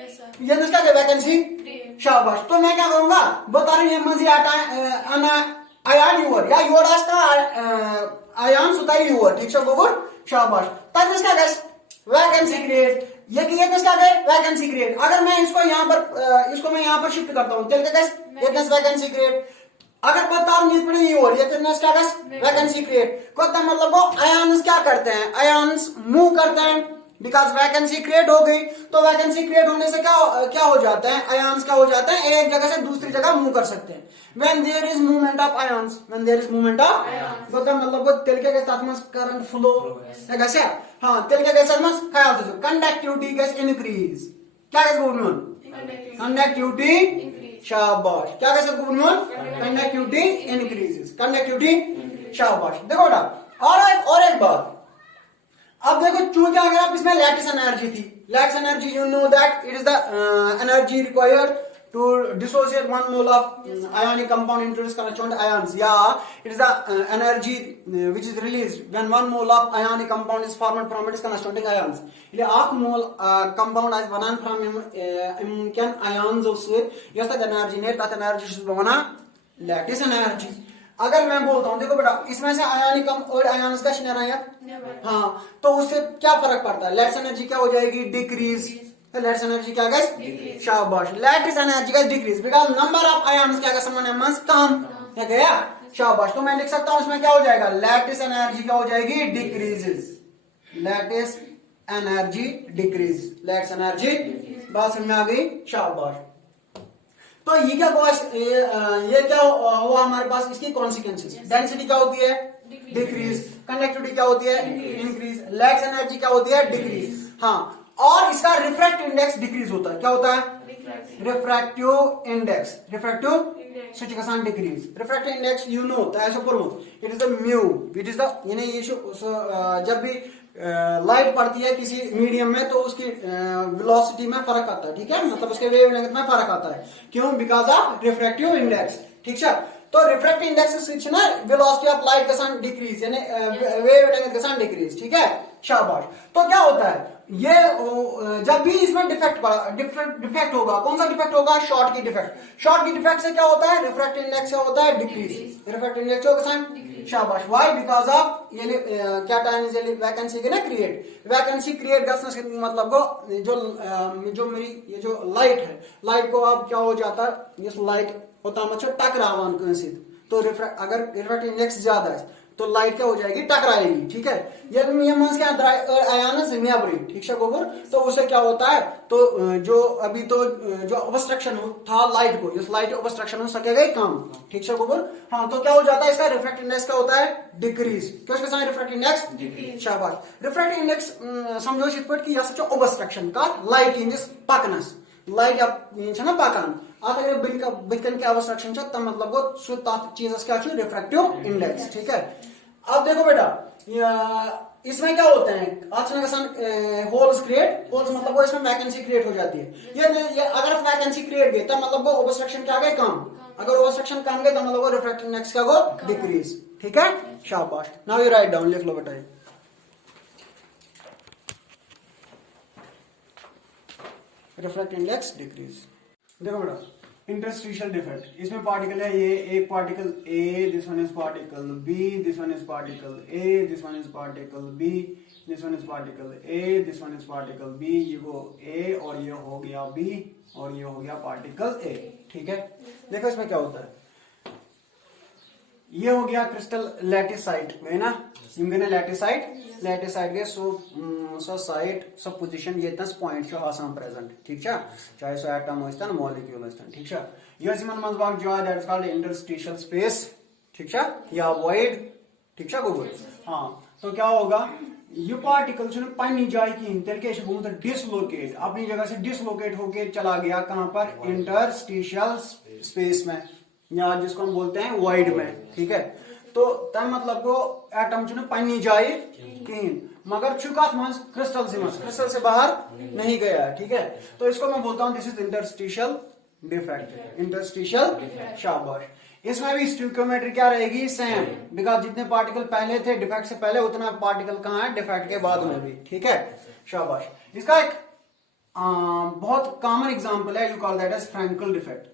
ये क्या वैकेंसी शाबाश। तो मैं क्या करूंगा बता रही आयन यूर या यूर आयन सुताई यूर ठीक है गोबर शाबाश, तब क्या वैकेंसी क्रिएट ये क्या गए वैकेंसी क्रिएट। अगर मैं इसको यहाँ पर शिफ्ट करता हूँ वैकेंसी क्रिएट, अगर बताओ नींद पड़ी और ये क्या वैकेंसी क्रिएट को मतलब वो आयन्स क्या करते हैं आयन्स मूव करते हैं बिकॉज वैकेंसी क्रिएट हो गई, तो वैकेंसी क्रिएट होने से क्या हो जाता है आयन्स क्या हो जाते हैं एक जगह से दूसरी जगह मूव कर सकते हैं। when there is movement of ions मतलब वो तेल के साथ में करंट फ्लो है कैसे हाँ तेल के साथ में ख्याल दो कंडक्टिविटी कैसे इंक्रीज क्या कैसे बोलूं कंडक्टिविटी शाबाश, क्या कैसे बोलूं कंडक्टिविटी इंक्रीजेस कंडक्टिविटी शाबाश। देखो ना और एक बात, अब देखो चूंकि अगर आप इसमें लैटिस एनर्जी थी, lattice energy you know that it is the energy required to dissociate one mole of ionic compound into its constituent ions. Yeah, it is the energy which is released when one mole of ionic compound is formed from its constituent ions. ये आख mole compound as banan from इनके ions उससे यह तक energy ने तक energy से बना lattice energy. अगर मैं बोलता हूँ देखो बेटा इसमें से आयनिक और आयन्स का शेयर आया हाँ तो उससे क्या फर्क पड़ता है लैटिस एनर्जी क्या हो जाएगी डिक्रीज लैटिस एनर्जी क्या गाइस शाबाश लैटिस एनर्जी का decrease because number of ions क्या समन एमस कम है गया शाबाश तो मैं लिख सकता हूँ इसमें क्या हो जाएगा लैटिस एनर्जी क्या हो जाएगी decreases lattice energy decrease lattice energy बात समझ में आ गई शाबाश तो ये क्या हुआ ये क्या हुआ हमारे पास इसकी कॉन्सिक्वेंसेस डेंसिटी क्या होती है डिक्रीज कंडक्टिविटी क्या होती है इंक्रीज लैटिस एनर्जी क्या होती है डिक्रीज हाँ और इसका रिफ्रैक्टिव इंडेक्स डिक्रीज होता है क्या होता है refractive index decrease refractive index you know ऐसे it is the mu it is the यानी ये जब भी लाइट पड़ती है किसी मीडियम में तो उसकी वेलोसिटी में फर्क आता है ठीक है मतलब उसके वेवलेंथ में फर्क आता है क्यों बिकॉज ऑफ रिफ्रैक्टिव इंडेक्स ठीक है तो रिफ्रैक्टिव इंडेक्स से ना वेलोसिटी ऑफ लाइट गसान डिक्रीज यानी वेवलेंथ गसान डिक्रीज ठीक है शाबाश तो क्या होता है ये जब भी इसमें डिफेक्ट होगा कौन सा डिफेक्ट होगा शॉर्ट की डिफेक्ट से क्या होता है रिफ्रैक्टिव इंडेक्स क्या होता है डिक्रीज रिफ्रैक्टिव इंडेक्स होगा शाबाश व्हाई बिकॉज ऑफ ये क्या टाइम वैकेंसी के ना वैकेंसी क्रिएट करने मतलब को जो मेरी ये जो लाइट है लाइट को अब क्या हो जाता है ये लाइट होता टकरावान कंसी तो अगर रिफ्रैक्टिव इंडेक्स ज्यादा है तो लाइट क्या हो जाएगी टकराएगी ठीक है ये क्या आयान से नेबरी ठीक है गोबर तो उससे क्या होता है तो जो अभी तो जो ऑब्स्ट्रक्शन था लाइट को इस लाइट ऑब्स्ट्रक्शन हो सकेगा कम ठीक है गोबर हाँ तो क्या हो जाता है इसका रिफ्रैक्टिव इंडेक्स क्या होता है डिक्रीज क्या उसके साथ रिफ्रैक्टिव इंडेक्स शाबाश रिफ्रैक्टिव इंडेक्स समझो इस पर कि यह ऑब्स्ट्रक्शन का लाइट इंजिस पकनस लाइट ना पकान अगर बिल्कुल क्या ऑब्स्ट्रक्शन तब मतलब वो सु चीज क्या रिफ्रैक्टिव इंडेक्स ठीक है अब देखो बेटा इसमें क्या होते हैं होल्स मतलब वो इसमें वैकेंसी क्रिएट हो जाती है ये अगर वैकेंसी क्रिएट गई तब मतलब वो ऑब्स्ट्रक्शन क्या गए कम अगर ऑब्स्ट्रक्शन कम गए तो मतलब वो रिफ्रैक्टिव इंडेक्स क्या गो डिक्रीज ठीक है शाबाश नाउ यू राइट डाउन लिख लो बेटा रिफ्रैक्टिव इंडेक्स डिक्रीज देखो बेटा इंटरस्टिशियल डिफेक्ट इसमें पार्टिकल है ये एक particle A this one is particle B this one is particle A this one is particle B this one is particle A this one is particle B ये वो ए और ये हो गया बी और ये हो गया पार्टिकल ए ठीक है देखो इसमें क्या होता है ये हो गया क्रिस्टल लैटिसाइट है ना लैटिसाइट के सो साइट सो पोजीशन ये तस पॉइंट छ आसान प्रेजेंट ठीक है चाहे सो एटम होस्तन मॉलिक्यूल होस्तन ठीक है ये सिमन मंज भाग जो that is called interstitial space ठीक है या वॉइड ठीक है गूगल हां तो क्या होगा ये पार्टिकल जो पन्नी जाए की तेल के बहुत डिसलोकेट अपनी जगह से डिसलोकेट होके चला गया कहां पर इंटरस्टिशियल स्पेस में या जिसको हम बोलते हैं वॉइड में ठीक है तो तम मतलब को एटम जो पन्नी जाए कहीं मगर चुका क्रिस्टल से बाहर नहीं गया ठीक है तो इसको मैं बोलता हूं दिस इज इंटरस्टिशियल डिफेक्ट शाबाश इसमें भी स्टोइकियोमेट्री क्या रहेगी सेम बिकॉज जितने पार्टिकल पहले थे डिफेक्ट से पहले उतना पार्टिकल कहां है डिफेक्ट के बाद में भी ठीक है शाबाश इसका एक बहुत कॉमन एग्जांपल है you call that as Frenkel defect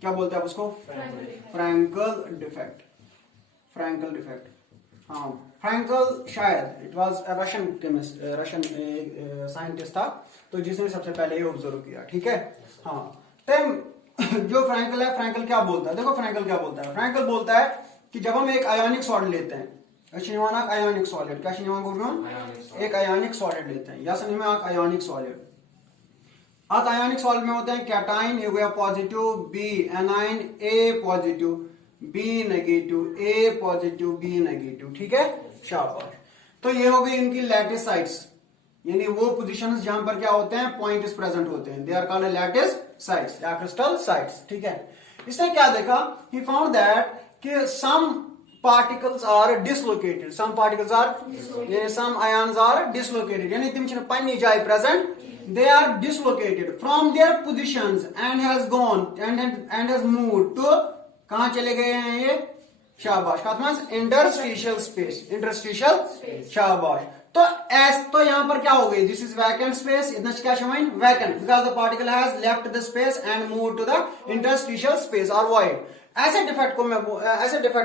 क्या बोलते हैं आप उसको फ्रैंकल डिफेक्ट हाँ फ्रैंकल शायद it was a Russian chemist Russian scientist था तो जिसने सबसे पहले ये ऑब्जर्व किया ठीक है हाँ जो फ्रैंकल है फ्रैंकल क्या बोलता है देखो फ्रैंकल क्या बोलता है फ्रैंकल बोलता है कि जब हम एक आयोनिक सॉलिड लेते हैं आयोनिक सॉलिड क्या एक आयोनिक सॉलिड लेते हैं या सनी में आयोनिक सॉलिड आयोनिक सॉलिड में होते हैं कैटाइन ये गया positive B A9 A positive B negative A positive B negative ठीक है शाबाश तो ये हो गई इनकी लैटिस साइट्स यानी वो पोजीशंस जहां पर क्या होते हैं पॉइंट्स प्रेजेंट होते हैं they are called lattice sites या क्रिस्टल साइट्स ठीक है इसने क्या देखा ही फाउंड दैट कि सम particles are dislocated some particles are some ions are dislocated यानी तिम छ पन्नी जाय present they are dislocated from their positions and has gone and has moved to कहां चले गए हैं ये शाबाश कथमस इंटरस्टिशियल स्पेस शाबाश तो यहां पर क्या हो गई दिस इज वैकेंट स्पेस इतना क्या शमाइन vacant because the particle has left the space and move to the interstitial space और वॉइड ऐसे डिफेक्ट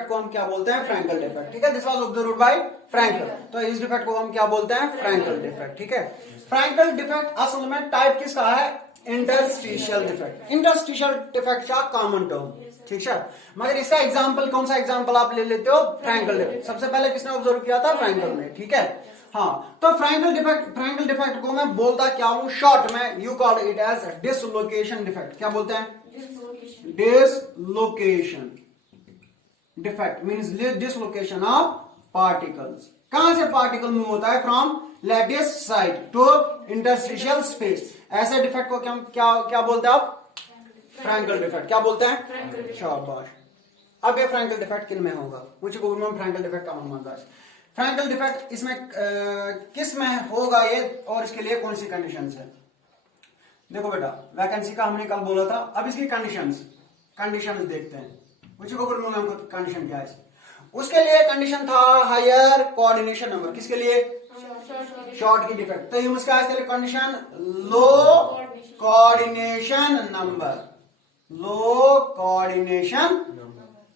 को हम क्या बोलते हैं फ्रैंकल डिफेक्ट ठीक है this was observed by Frenkel तो इस डिफेक्ट को हम क्या बोलते हैं फ्रैंकल डिफेक्ट ठीक है फ्रैंकल डिफेक्ट असल में टाइप किसका है इंटरस्टिशियल डिफेक्ट का कॉमन टर्म ठीक है मगर इसका एग्जांपल कौन सा एग्जांपल आप ले लेते हो फ्रैंकल डिफेक्ट सबसे पहले किसने ऑब्जर्व किया था फ्रैंकल ने ठीक है हाँ तो फ्रैंकल डिफेक्ट को मैं बोलता क्या हूं शॉर्ट में you call it as dislocation defect क्या बोलते हैं dislocation defect means dislocation of particles कहां से पार्टिकल मूव होता है from lattice side to interstitial space ऐसे डिफेक्ट को क्या बोलते हैं आप फ्रैंकल डिफेक्ट क्या बोलते हैं शाबाश अब ये फ्रैंकल डिफेक्ट किन में होगा मुझे गवर्नमेंट फ्रैंकल डिफेक्ट का मानता है फ्रैंकल डिफेक्ट इसमें किस में होगा ये और इसके लिए कौन सी कंडीशंस है देखो बेटा वैकेंसी का हमने कल बोला था अब इसकी कंडीशंस देखते हैं मुझे गवर्नमेंट कंडीशन क्या है उसके लिए कंडीशन था हायर कोऑर्डिनेशन नंबर किसके लिए शॉर्ट की डिफेक्ट तो उसका कंडीशन लो कोऑर्डिनेशन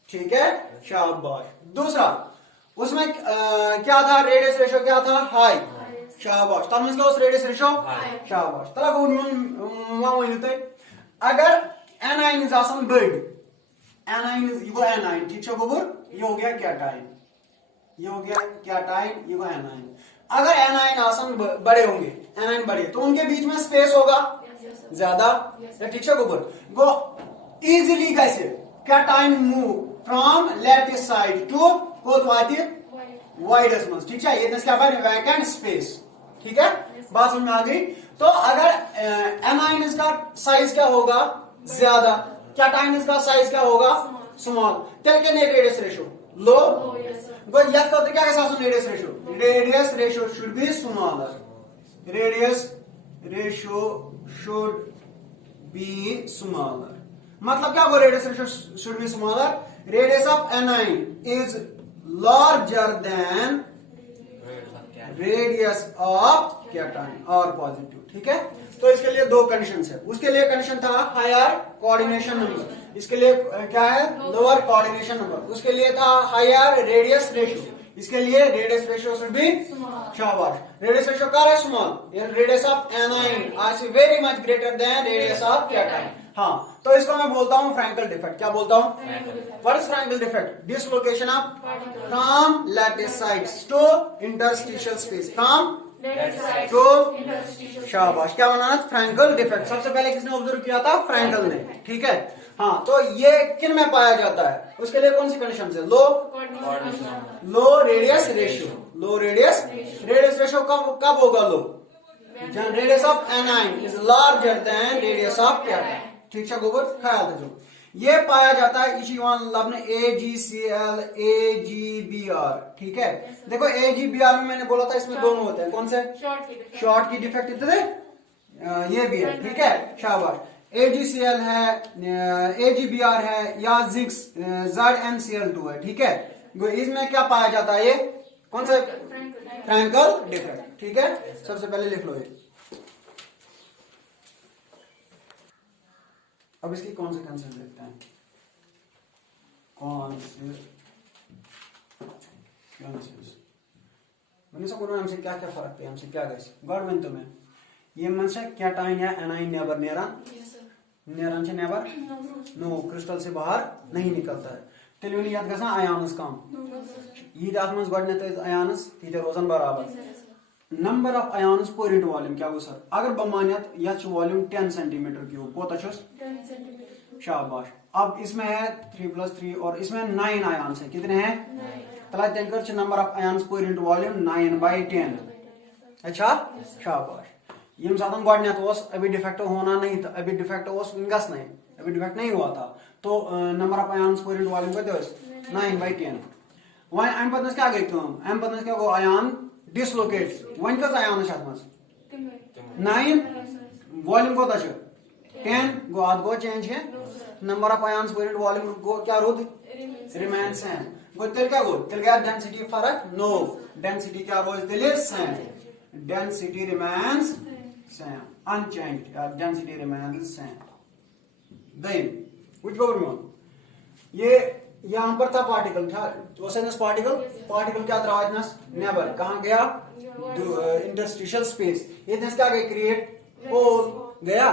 ठीक है शाबाश दूसरा उसमें क्या था रेडियस रेशो क्या था हाई शाबाश तब उसका उस रेडियस रेशो शाबाश तला वो अगर एनाइन इज आसन बड़ एनाइन ठीक है गोबर ये हो गया कैटाइन ये हो एनाइन अगर एनाइन आसन बड़े होंगे एनाइन बड़े तो उनके बीच में स्पेस होगा ज्यादा ठीक है गोबर वो इजीली कैसे cation move from lattice side to कोत वाति वाइडस मस ठीक है ये क्या बन वैकेंट स्पेस ठीक है बात समझ में आ गई तो अगर एनाइन का साइज क्या होगा ज्यादा कैटाइन का साइज क्या होगा स्मॉल तेल के नहीं रेडियस रेशो लो याद करते क्या कैसा radius ratio should be smaller radius ratio should be smaller मतलब क्या वो radius ratio should be smaller radius of anion is larger than radius of cation और पॉजिटिव ठीक है तो इसके लिए दो कंडीशंस है उसके लिए कंडीशन था हायर कोऑर्डिनेशन नंबर इसके लिए क्या है लोअर कोऑर्डिनेशन नंबर उसके लिए था हायर रेडियस रेशो इसके लिए रेडियस रेशो शुड बी शाबाश रेडियस रेशो का है small radius of anion are very much greater than radius of cation हाँ तो इसको मैं बोलता हूँ फ्रैंकल डिफेक्ट क्या बोलता हूँ what is Frenkel defect dislocation of from lattice sides to interstitial space from तो शाबाश क्या बनाना फ्रैंकल डिफेक्ट सबसे पहले किसने ऑब्जर्व किया था फ्रैंकल ने ठीक है हाँ तो ये किन में पाया जाता है उसके लिए कौन सी कंडीशन है लो रेडियस रेशो कब होगा low radius of anion is larger than radius of cation ठीक है गोबर ख्याल रखो ये पाया जाता है लबने AgCl AgBr ठीक है देखो AgBr में मैंने बोला था इसमें दोनों होते हैं कौन से शॉर्ट की डिफेक्ट इतने ये भी है ठीक है शाबाश AgCl है AgBr है या ZnCl2 है ठीक है इसमें क्या पाया जाता है ये कौन सा फ्रैंकल डिफेक्ट ठीक है सबसे पहले लिख लो ये अब इसकी कॉन्सिक्वेंसेस देखते हैं हमसे क्या क्या फर्क है हमसे क्या गैस गवर्नमेंट में ये मन से कैटाइन या एनाइन नेबर नेरान से नेबर नो क्रिस्टल से बाहर नहीं निकलता है तेल याद गसा आयानस कम यीत मज गडनेत आयानस तीत रोजन बराबर number of ions per unit volume क्या सर अगर बह मानियत यह वॉल्यूम 10 सेंटीमीटर क्यूब कोता शाबाश अब इसमें है 3+3 और इसमें 9 आयन्स है कितने हैं तला तेकर number of ions per unit volume 9/10 अच्छा शाबाश यम साथ गडनेत अभी डिफेक्ट होना नहीं था अभी डिफेक्ट गस नहीं अभी डिफेक्ट नहीं हुआ था तो number of ions per unit volume कत 9/10 वन अम पत क्या गई अम पत क्या गो आयन डिसलोकेट वन कस आयान 9 वॉल्यूम कोता 10 गो आद गो चेंज है number of ions per unit volume गो क्या रोद रिमेन सेम गो तेल क्या गो तेल गया डेंसिटी फर्क नो डेंसिटी क्या रोज तेल same density remains same unchanged density remains same then which गो ये यहाँ पर था पार्टिकल था पार्टिकल क्या था नेबर कहाँ गया इंटरस्टिशियल स्पेस ये क्या गई क्रिएट होल गया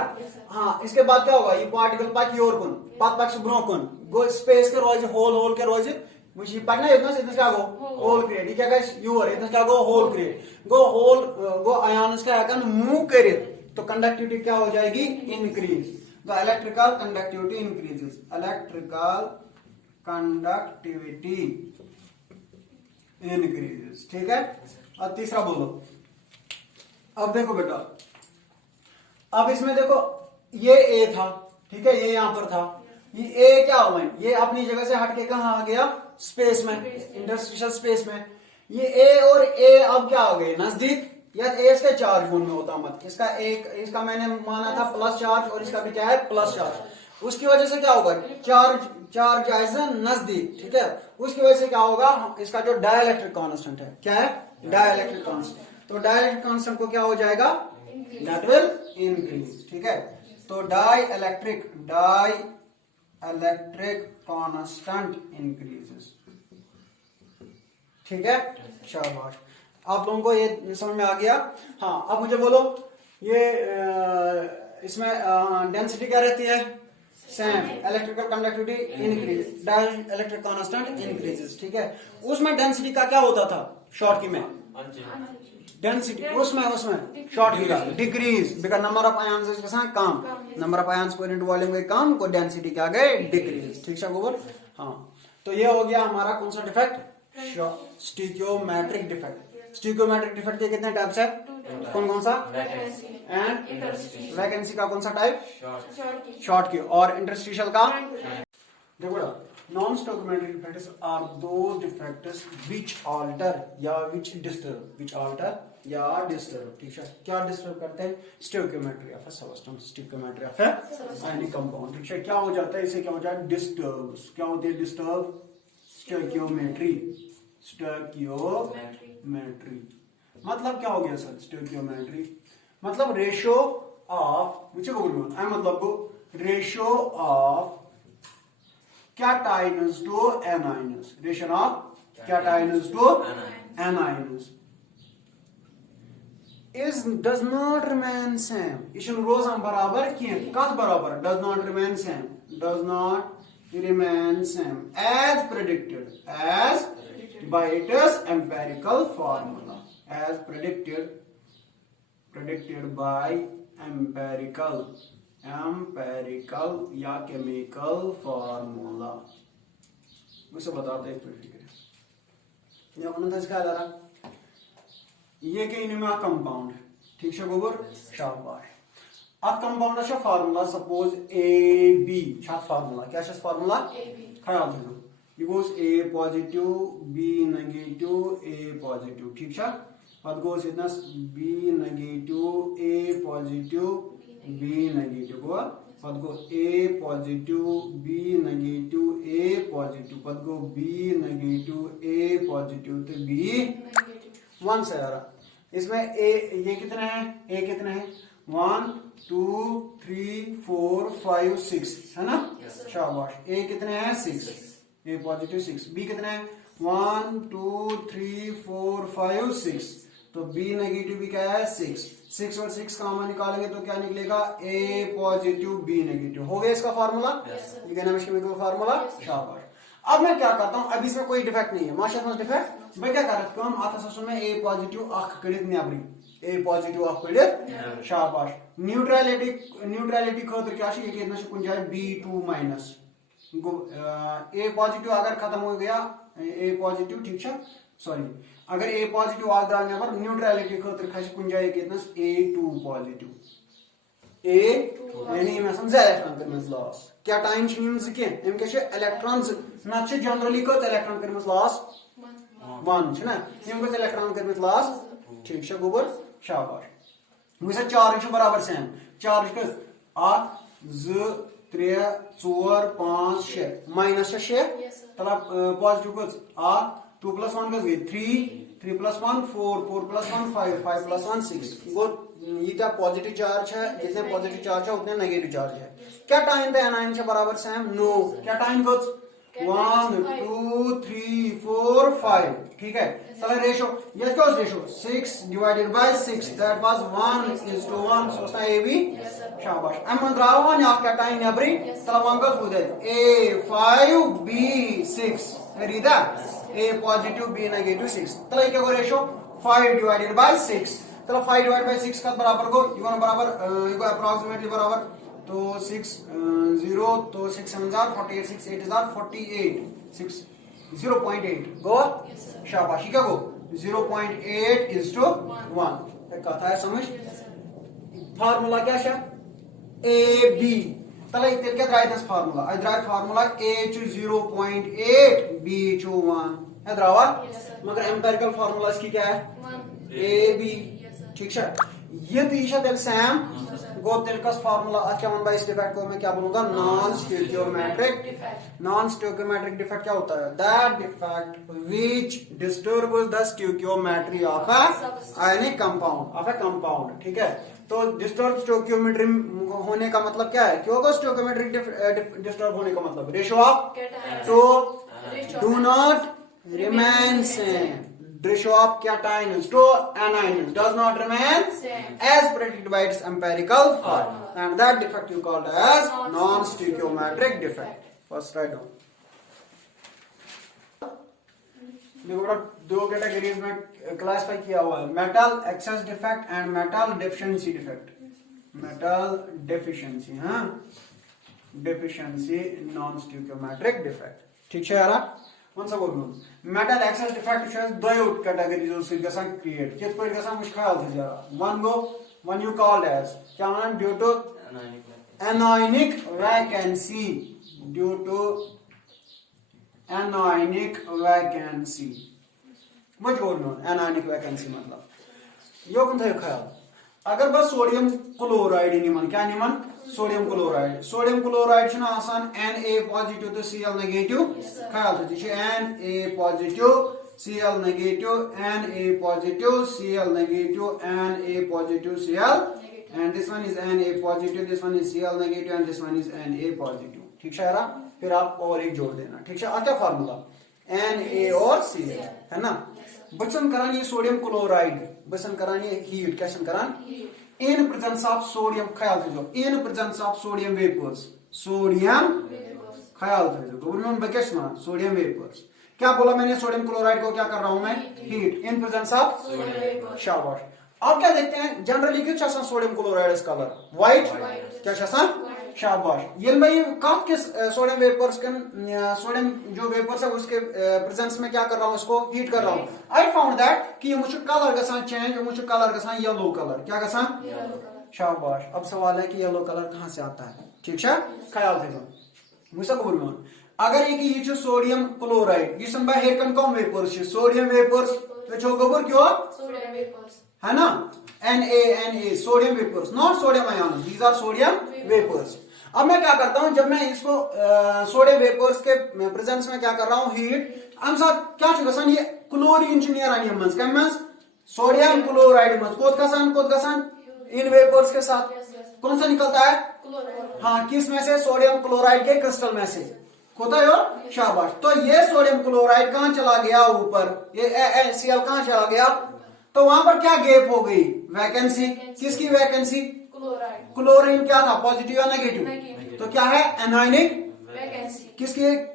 हाँ इसके बाद क्या होगा ये पार्टिकल पक योर कुन पक ब्रो कुन गो स्पेस के रोज होल के रोज मुझे पकना इतना क्या गो होल क्रिएट ये क्या गई योर इतना क्या गो होल क्रिएट गो आयन्स का हकन मूव करे तो कंडक्टिविटी क्या हो जाएगी increase the electrical conductivity increases electrical conductivity increases ठीक है। अब तीसरा बोलो अब देखो बेटा अब इसमें देखो ये ए था ठीक है ये यहां पर था ये ए क्या हुआ ये अपनी जगह से हटके कहां आ गया स्पेस में इंटरस्टिशियल स्पेस में ये ए और ए अब क्या हो गए नजदीक या ए इसके चार्ज गुण में होता मत इसका मैंने माना था प्लस चार्ज और इसका भी क्या है प्लस चार्ज उसकी वजह से क्या होगा चार्ज आए नजदीक ठीक है उसकी वजह से क्या होगा इसका जो डाइलेक्ट्रिक कांस्टेंट है क्या है डाइलेक्ट्रिक कांस्टेंट तो डाइलेक्ट्रिक कांस्टेंट को क्या हो जाएगा दैट विल इंक्रीज ठीक है तो डाइलेक्ट्रिक कांस्टेंट इंक्रीजेस ठीक है शाबाश आप लोगों को ये समझ में आ गया हाँ अब मुझे बोलो ये इसमें डेंसिटी क्या रहती है same electrical conductivity increase dielectric constant increases ठीक है उसमें डेंसिटी का क्या होता था शॉर्ट की में डेंसिटी उसमें शॉर्ट की का decrease because number of ions इसके साथ कम number of ions per unit volume गए कम को डेंसिटी क्या गए डिक्रीज ठीक है गोबर हाँ तो ये हो गया हमारा कौन सा डिफेक्ट स्टिकियोमेट्रिक डिफेक्ट स्टिकियोमेट्रिक डिफेक्ट के कितने टाइप्स है कौन सा एंड वैकेंसी का कौन सा टाइप शॉर्ट की और इंटरस्टिशियल का देखो non stoichiometric defects are those defects which alter या व्हिच डिस्टर्ब ठीक है क्या डिस्टर्ब करते हैं stoichiometry of a substance stoichiometry of a ionic compound ठीक है क्या हो जाता है इसे क्या हो जाता है डिस्टर्ब क्या होती है डिस्टर्ब स्टोकियोमेट्री मतलब क्या हो गया सर स्टोकियोमेट्री मतलब रेशियो ऑफ मतलब ratio of cations to anions ratio of cations to anions does not remain same ये शुरू रोजान बराबर किए कत बराबर does not remain same as predicted by its empirical formula as predicted by empirical या केमिकल फार्मूला मुझे बताते हैं ये कहीं कंपाउंड ठीक है गोबर शाबाश अब compound formula suppose A B formula क्या फार्मूला ख्याल थो ये goes A positive B negative A positive ठीक है पत गोस इतनस B negative A positive B negative go पत go A positive B negative A positive पत go B negative A positive तो बी वन से यार इसमें ए ये कितने हैं ए कितने हैं 1 2 3 4 5 6 है ना शाबाश ए कितने हैं 6 ए पॉजिटिव 6 बी कितने हैं 1 2 3 4 5 6 तो बी नेगेटिव भी क्या है 6 और 6 कॉमन निकालेंगे तो क्या निकलेगा ए पॉजिटिव बी नेगेटिव हो गया इसका फार्मूला ये कहना केमिकल फार्मूला शाबाश अब मैं क्या करता हूं अब इसमें कोई डिफेक्ट नहीं है माशा में डिफेक्ट मैं क्या कर रहा हूं आता में ए पॉजिटिव अख कड़ित नेबरी ए पॉजिटिव अख कड़ित शाबाश न्यूट्रलिटी खतर क्या ये कितना कुछ जाए B2 माइनस ए पॉजिटिव अगर खत्म हो गया ए पॉजिटिव ठीक है सॉरी अगर ए पॉजिटिव आ द्राव नबर न्यूट्रलिटी खतर खस कुछ जाए कितना A2 पॉजिटिव ए यानी मैं समझा इलेक्ट्रॉन करमस लॉस क्या टाइम छिन के एम के इलेक्ट्रॉन्स ना जनरली कत इलेक्ट्रॉन करमस लॉस 1 छ ना एम कत इलेक्ट्रॉन करमस लॉस ठीक है गोबर शाबाश मुझे चार्ज बराबर सेम चार्ज कस 8 2 3 4 5 6 माइनस 6 तला पॉजिटिव कस 8 2 + 1 कस गई 3 3 + 1 4 4 + 1 5 5 + 1 6 गो ये पॉजिटिव चार्ज है जितने पॉजिटिव चार्ज है उतने नेगेटिव चार्ज है क्या टाइम पे एनायन से बराबर सेम नो क्या टाइम कस 1 2 3 4 5 ठीक है चलो रेशो ये क्या रेशो 6 / 6 दैट वाज 1:1 सोचना ए बी शाबाश हम द्रावन या क्या टाइम नेबरी चलो वन कस बुदे a 5 b 6 रीदा a पॉजिटिव b नेगेटिव 6 चलो ये क्या रेशो 5 / 6 चलो 5 / 6 का बराबर को ये बराबर ये अप्रोक्सीमेटली बराबर तो 6 0 तो 6 7 48 6 8 48 6 0.8 गो शाबाश क्या गो 0.8 1 कथा है समझ फार्मूला क्या है ए बी तला तेल क्या द्राय दस फार्मूला आई द्राय फार्मूला a छु 0.8 b छु 1 है द्रावा मगर एम्पिरिकल फार्मूला इसकी क्या है a b ठीक है ये तीसरा तेल सैम गो तेल का फार्मूला अच्छा वन बाय इस डिफेक्ट को मैं क्या बोलूंगा नॉन स्टोइकियोमेट्रिक डिफेक्ट क्या होता है that defect which disturbs the stoichiometry of a ionic compound ठीक है तो डिस्टर्ब स्टोइकियोमेट्री होने का मतलब क्या है क्यों होगा स्टोइकियोमेट्रिक डिस्टर्ब होने का मतलब रेशियो ऑफ तो do not remain same ratio of cations to anions does not remain as predicted by its empirical form and that defect you called as non-stoichiometric defect first write down देखो बेटा दो कैटेगरीज में क्लासिफाई किया हुआ है metal excess defect and metal deficiency defect metal deficiency हाँ डेफिशिएंसी non-stoichiometric defect ठीक है यार once again metal excess defect is two categories create किस पर गसा मुझ ख्याल से जरा one you called as क्या नाम due to anionic vacancy due to anionic vacancy मुझ को anionic vacancy मतलब यो कौन था ख्याल अगर बस सोडियम क्लोराइड निमन क्या निमन सोडियम क्लोराइड छना आसान Na पॉजिटिव तो Cl नेगेटिव ख्याल तो जी Na positive Cl negative Na positive Cl negative Na positive Cl and this one is Na positive this one is Cl negative and this one is Na positive ठीक है यार फिर आप और एक जोड़ देना ठीक है क्या फार्मूला Na और Cl है ना बचन करान ये सोडियम क्लोराइड बचन करान ये हीट कैसन करान in presence of sodium ख्याल कीजिए in presence of sodium vapors ख्याल कीजिए तो उन्होंने बकेश माना sodium vapors क्या बोला मैंने सोडियम क्लोराइड को क्या कर रहा हूं मैं हीट in presence of शाबाश अब क्या देखते हैं जनरली क्यों चाहता सोडियम क्लोराइड इस कलर व्हाइट क्या चाहता शाबाश ये भाई कब किस सोडियम वेपर्स के सोडियम जो वेपर्स है उसके प्रेजेंस में क्या कर रहा हूं उसको हीट कर रहा हूं आई फाउंड दैट कि ये मुझे कलर गसान चेंज मुझे कलर गसान येलो कलर क्या गसान शाबाश अब सवाल है कि येलो कलर कहां से आता है ठीक है ख्याल कीजिए मुझे को बोलूं अगर ये जो सोडियम क्लोराइड ये संभव है कम वेपर्स सोडियम वेपर्स तो जो गोबर क्यों सोडियम वेपर्स है ना Na sodium vapours not sodium ion these are sodium vapours अब मैं क्या करता हूं जब मैं इसको सोडियम वेपर्स के प्रेजेंस में क्या कर रहा हूं हीट हम साथ क्या गसान ये क्लोरीन इंजीनियर आनियम क्या मज सोडियम क्लोराइड मज कोत गसान इन वेपर्स के साथ कौन सा निकलता है हाँ किस में से सोडियम क्लोराइड के क्रिस्टल में से होता है शाबाश तो ये सोडियम क्लोराइड कहां चला गया ऊपर ये Cl कहां चला गया तो वहां पर क्या गैप हो गई वैकेंसी किसकी वैकेंसी क्लोरीन क्या था पॉजिटिव या नेगेटिव तो क्या है एनायनिक वैकेंसी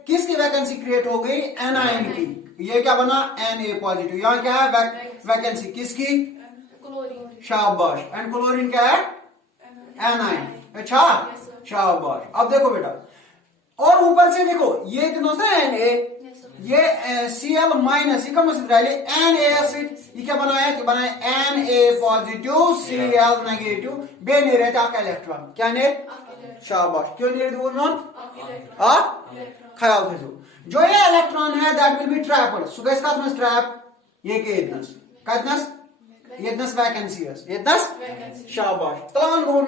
किसकी वैकेंसी क्रिएट हो गई एनायन की ये क्या बना Na पॉजिटिव यहाँ क्या है वैकेंसी किसकी शाबाश एंड क्लोरीन क्या है एनायन अच्छा शाबाश अब देखो बेटा और ऊपर से देखो ये Na ये Cl माइनस ये क्या बनाया Na पॉजिटिव Cl नेगेटिव बे नहीं रहता आपका इलेक्ट्रॉन क्या नहीं शाबाश क्यों नहीं रहती बोलना ख्याल कीजिए जो ये इलेक्ट्रॉन है that will be trapped so guys कितनास ट्रैप ये कितनास यतनस वैकेंसी यतनस शाबाश तलान गोन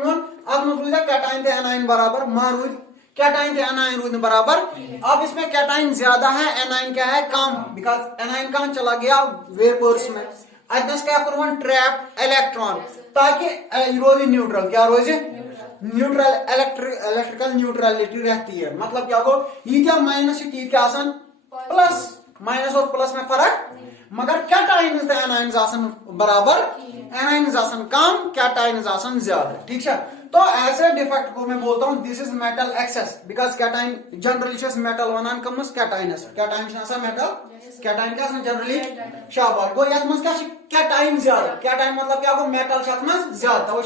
अब मुझे कैटाइन थे एनाइन बराबर मारूद कैटाइन थे एनाइन रूद बराबर। अब इसमें कैटाइन ज्यादा है एनाइन क्या है कम, बिकॉज एनाइन कहां चला गया वेपर्स में। अदनस क्या करूं ट्रैप इलेक्ट्रॉन ताकि रोज न्यूट्रल क्या रोज न्यूट्रल इलेक्ट्रिकल न्यूट्रलिटी रहती है। मतलब क्या हो ये क्या माइनस क्या आसान प्लस, माइनस और प्लस में फर्क, मगर कैटाइन एनाइन आसान बराबर एनाइन आसान कम कैटाइन आसान ज्यादा। ठीक है तो ऐसे डिफेक्ट को मैं बोलता हूं this is metal excess, because cation generally metal वनान कमस कैटाइनस कैटाइन मेटल कैटाइन क्या जनरली शाबाश गो यथ मज क्या कैटाइन ज्यादा, कैटाइन मतलब क्या मेटल ज्यादा तो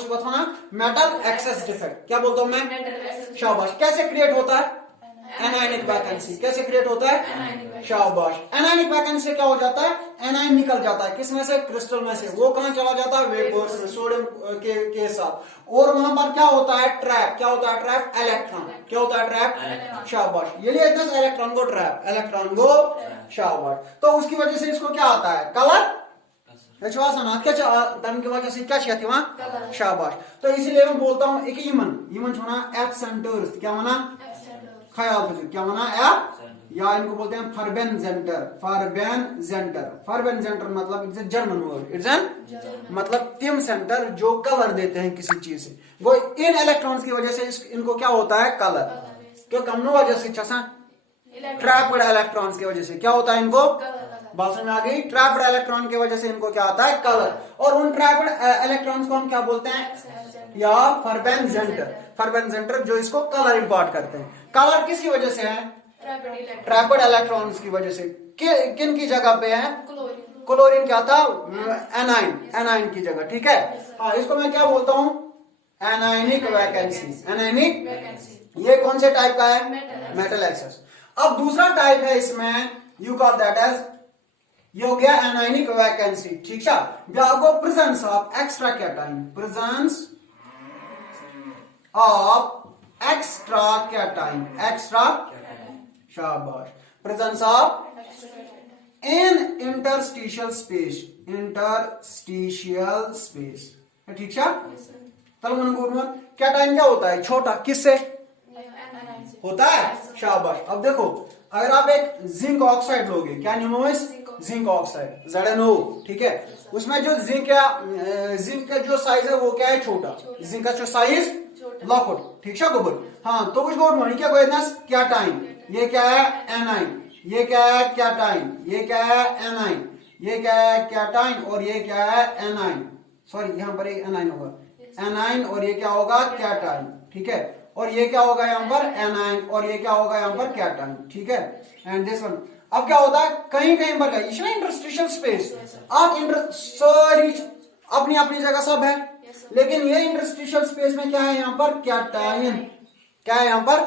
मेटल एक्सेस डिफेक्ट क्या बोलता हूं मैं शाबाश। कैसे क्रिएट होता है एनायनिक वैकेंसी, कैसे क्रिएट होता है शाबाश। एनायनिक वैकेंसी से क्या हो जाता है एनाइन निकल जाता है किसमें से क्रिस्टल में से, वो कहां चला जाता है वेपर्स में सोडियम के साथ, और वहां पर क्या होता है ट्रैप, क्या होता है ट्रैप इलेक्ट्रॉन, क्या होता है ट्रैप शाबाश। ये लिए इलेक्ट्रॉन को ट्रैप इलेक्ट्रॉन को शाबाश। तो उसकी वजह से इसको क्या आता है कलर की वजह से क्या शाबाश। तो इसीलिए मैं बोलता हूँ एक यमन छुना एफ सेंटर्स क्या मना ख्याल क्या मना एफ, या इनको बोलते हैं फर्बेन जेंटर, फर्बेन जेंटर मतलब it's German word, it's an मतलब तिम सेंटर जो कलर देते हैं किसी चीज से। वो इन इलेक्ट्रॉन्स की वजह से इनको क्या होता है कलर, क्यों कम वजह से ट्रैप्ड इलेक्ट्रॉन्स की वजह से क्या होता है इनको बात में आ गई, ट्रैप्ड इलेक्ट्रॉन की वजह से इनको क्या आता है कलर। और उन ट्रैप्ड इलेक्ट्रॉन्स को हम क्या बोलते हैं या फर्बेन जेंटर जो इसको कलर इंपोर्ट करते हैं। कलर किसकी वजह से है ट्रैप्ड इलेक्ट्रॉन्स की वजह से। किन की जगह पे है क्लोरीन क्या था एनाइन की जगह। ठीक है हाँ इसको मैं क्या बोलता हूं एनायनिक वैकेंसी। ये कौन से टाइप का है मेटल एक्सेस। अब दूसरा टाइप है इसमें यू कॉल दैट एज ये हो गया एनायनिक वैकेंसी। ठीक है ब्यागो presence of extra cation, presence of extra cation शाबाश, presence of in interstitial space. ठीक है कैटाइन क्या होता है छोटा किससे होता है शाबाश। अब देखो अगर आप एक जिंक ऑक्साइड लोगे क्या नाम है जिंक ऑक्साइड ZnO, ठीक है उसमें जो जिंक का जो साइज है वो क्या है छोटा, जिंक का जो साइज लॉकआउट। ठीक है गोबर हाँ तो कुछ गोबर क्या कैटाइन, ये क्या है एनाइन, ये क्या है कैटाइन, ये क्या है एनाइन, ये क्या है कैटाइन और ये क्या है एनाइन, सॉरी यहाँ पर एक एनाइन होगा एनाइन और ये क्या होगा कैटाइन। ठीक है और ये क्या होगा यहाँ पर एनाइन और ये क्या होगा यहाँ पर कैटाइन। ठीक है एंड दिस वन अब क्या होता है कहीं कहीं पर इंटरस्टिशियल स्पेस आप सॉरी अपनी अपनी जगह सब है, लेकिन ये इंटरस्टिशियल स्पेस में क्या है यहाँ पर कैटाइन, क्या है यहाँ पर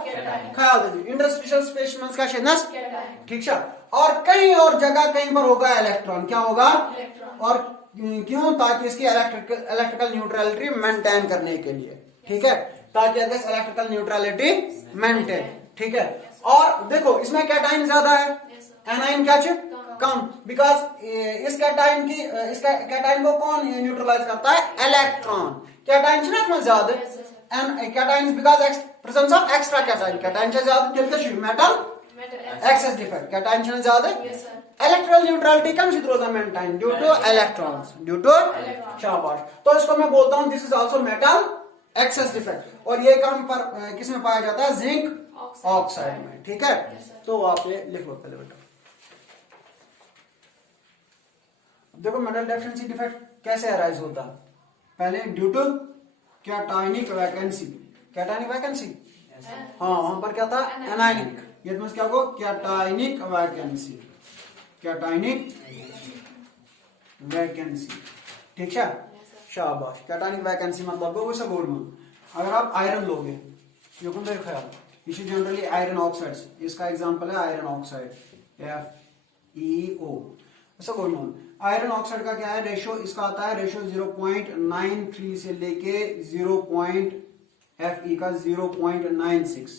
ख्याल दीजिए इंटरस्टिशियल स्पेस में क्या है ठीक है। और कहीं और जगह कहीं पर होगा इलेक्ट्रॉन, क्या होगा और क्यों ताकि इसकी इलेक्ट्रिकल न्यूट्रलिटी मेंटेन करने के लिए। ठीक है ताकि इलेक्ट्रिकल न्यूट्रलिटी मेंटेन। ठीक है और देखो इसमें कैटाइन ज्यादा है एनाइन क्या कम, बिकॉज इस कैटाइन को कौन न्यूट्रलाइज करता है इलेक्ट्रॉन, कैटाइन में ज्यादा cation because presence of extra cation ज्यादा मेटल एक्सेस डिफेक्ट कैटाइन ज्यादा इलेक्ट्रिकल न्यूट्रलिटी कम रोजा मेंटेन ड्यू टू इलेक्ट्रॉन्स शाबाश। तो इसको मैं बोलता हूं this is also metal excess defect और ये काम पर किसमें पाया जाता है जिंक ऑक्साइड में। ठीक है तो आप ये लिख लो पहले बेटा। देखो मेटल डेफिशिएंसी डिफेक्ट कैसे अराइज होता है, पहले ड्यू टू कैटायनिक वैकेंसी हाँ वहां पर क्या था एनायनिक, ये क्या हो कैटायनिक वैकेंसी। ठीक है शाबाश कैटायनिक वैकेंसी मतलब वो सब बोल अगर आप आयरन लोगे ये कौन देर ख्याल ये जनरली आयरन ऑक्साइड्स, इसका एग्जांपल है आयरन ऑक्साइड FeO ऐसा बोल आयरन ऑक्साइड का क्या है रेशियो, इसका आता है रेशियो 0.93 से लेके 0.Fe का 0.96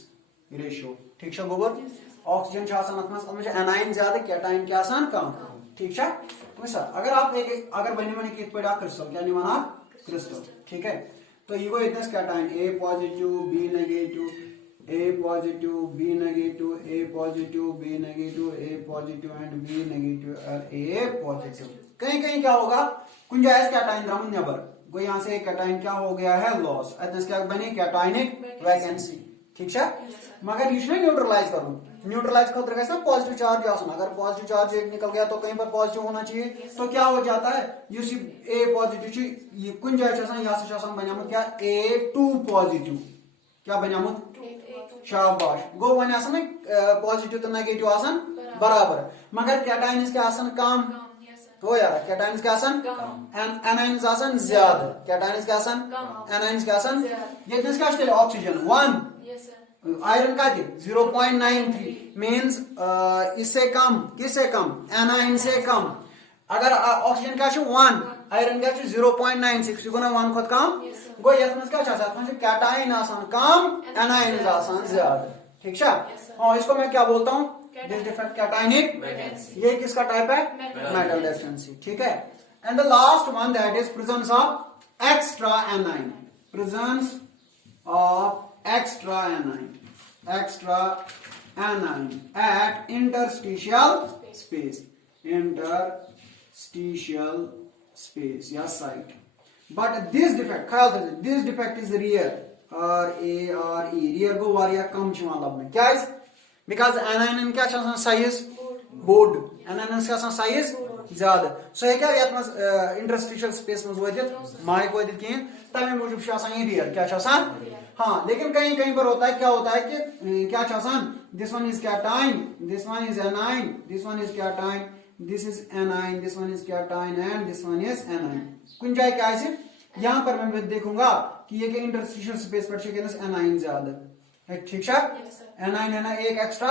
रेशियो। ठीक है गोबर ऑक्सीजन आसान एनाइन ज्यादा कैटाइन क्या आसान कम ठीक है वैसा अगर आप एक अगर बनी कित पे क्रिस्टल क्या निवान आप क्रिस्टल ठीक है तो ये गो इतने cation A positive B negative A positive, B negative, A positive, B negative, A positive and B negative और A positive. कहीं कहीं क्या होगा गुंजाइश कैटाइन द्रमन नेबर वो यहाँ से कैटाइन क्या हो गया है लॉस अतः क्या बनी कैटाइनिक वैकेंसी ठीक है मगर ये न्यूट्रलाइज करूँ न्यूट्रलाइज खतर गया पॉजिटिव चार्ज आसन अगर पॉजिटिव चार्ज एक निकल गया तो कहीं पर पॉजिटिव होना चाहिए तो क्या हो जाता है ए पॉजिटिव ये कुछ जाए यहाँ बनियामुत क्या A2 पॉजिटिव क्या बनियामुत शाबाश गो वन आसन पॉजिटिव तो नेगेटिव आसन बराबर मगर कैटाइन्स क्या आसन कम तो यार कैटाइन्स क्या आसन एनाइन्स आसन ज्यादा कैटाइन्स क्या आसन एनाइन्स क्या आसन ये क्या चले ऑक्सीजन 1 आयरन का 0.93 मींस इससे कम किससे कम एनाइन से कम अगर ऑक्सीजन क्या 1 आयरन क्या 0.96 गुना 1 खुद कम गो यथ मज क्या कैटाइन आसान कम एनाइन आसान ज्यादा ठीक है और इसको मैं क्या बोलता हूँ दिस डिफेक्ट कैटाइनिक ये किसका टाइप है मेटल डेफिशिएंसी ठीक है and the last one that is presence of extra anion presence of extra anion at interstitial space या site but this defect is rare rare go वारिया कम लबन क्या because anion क्या साइज बोड anion का साइज ज्यादा सो है क्या इंटरस्टिशियल स्पेस में वोदित माइक वोदित कहीं तमे मूजूब ये रियर क्या हाँ लेकिन कहीं कहीं पर होता है क्या होता है कि क्या this one is cation this one is A9 this one is cation this is anion this one is cation and this one is anion कुछ जाए क्या है यहाँ पर मैं देखूंगा कि ये इंटरस्टिशियल स्पेस पर एनाइन ज्यादा है ठीक है एनाइन है ना एक एक्स्ट्रा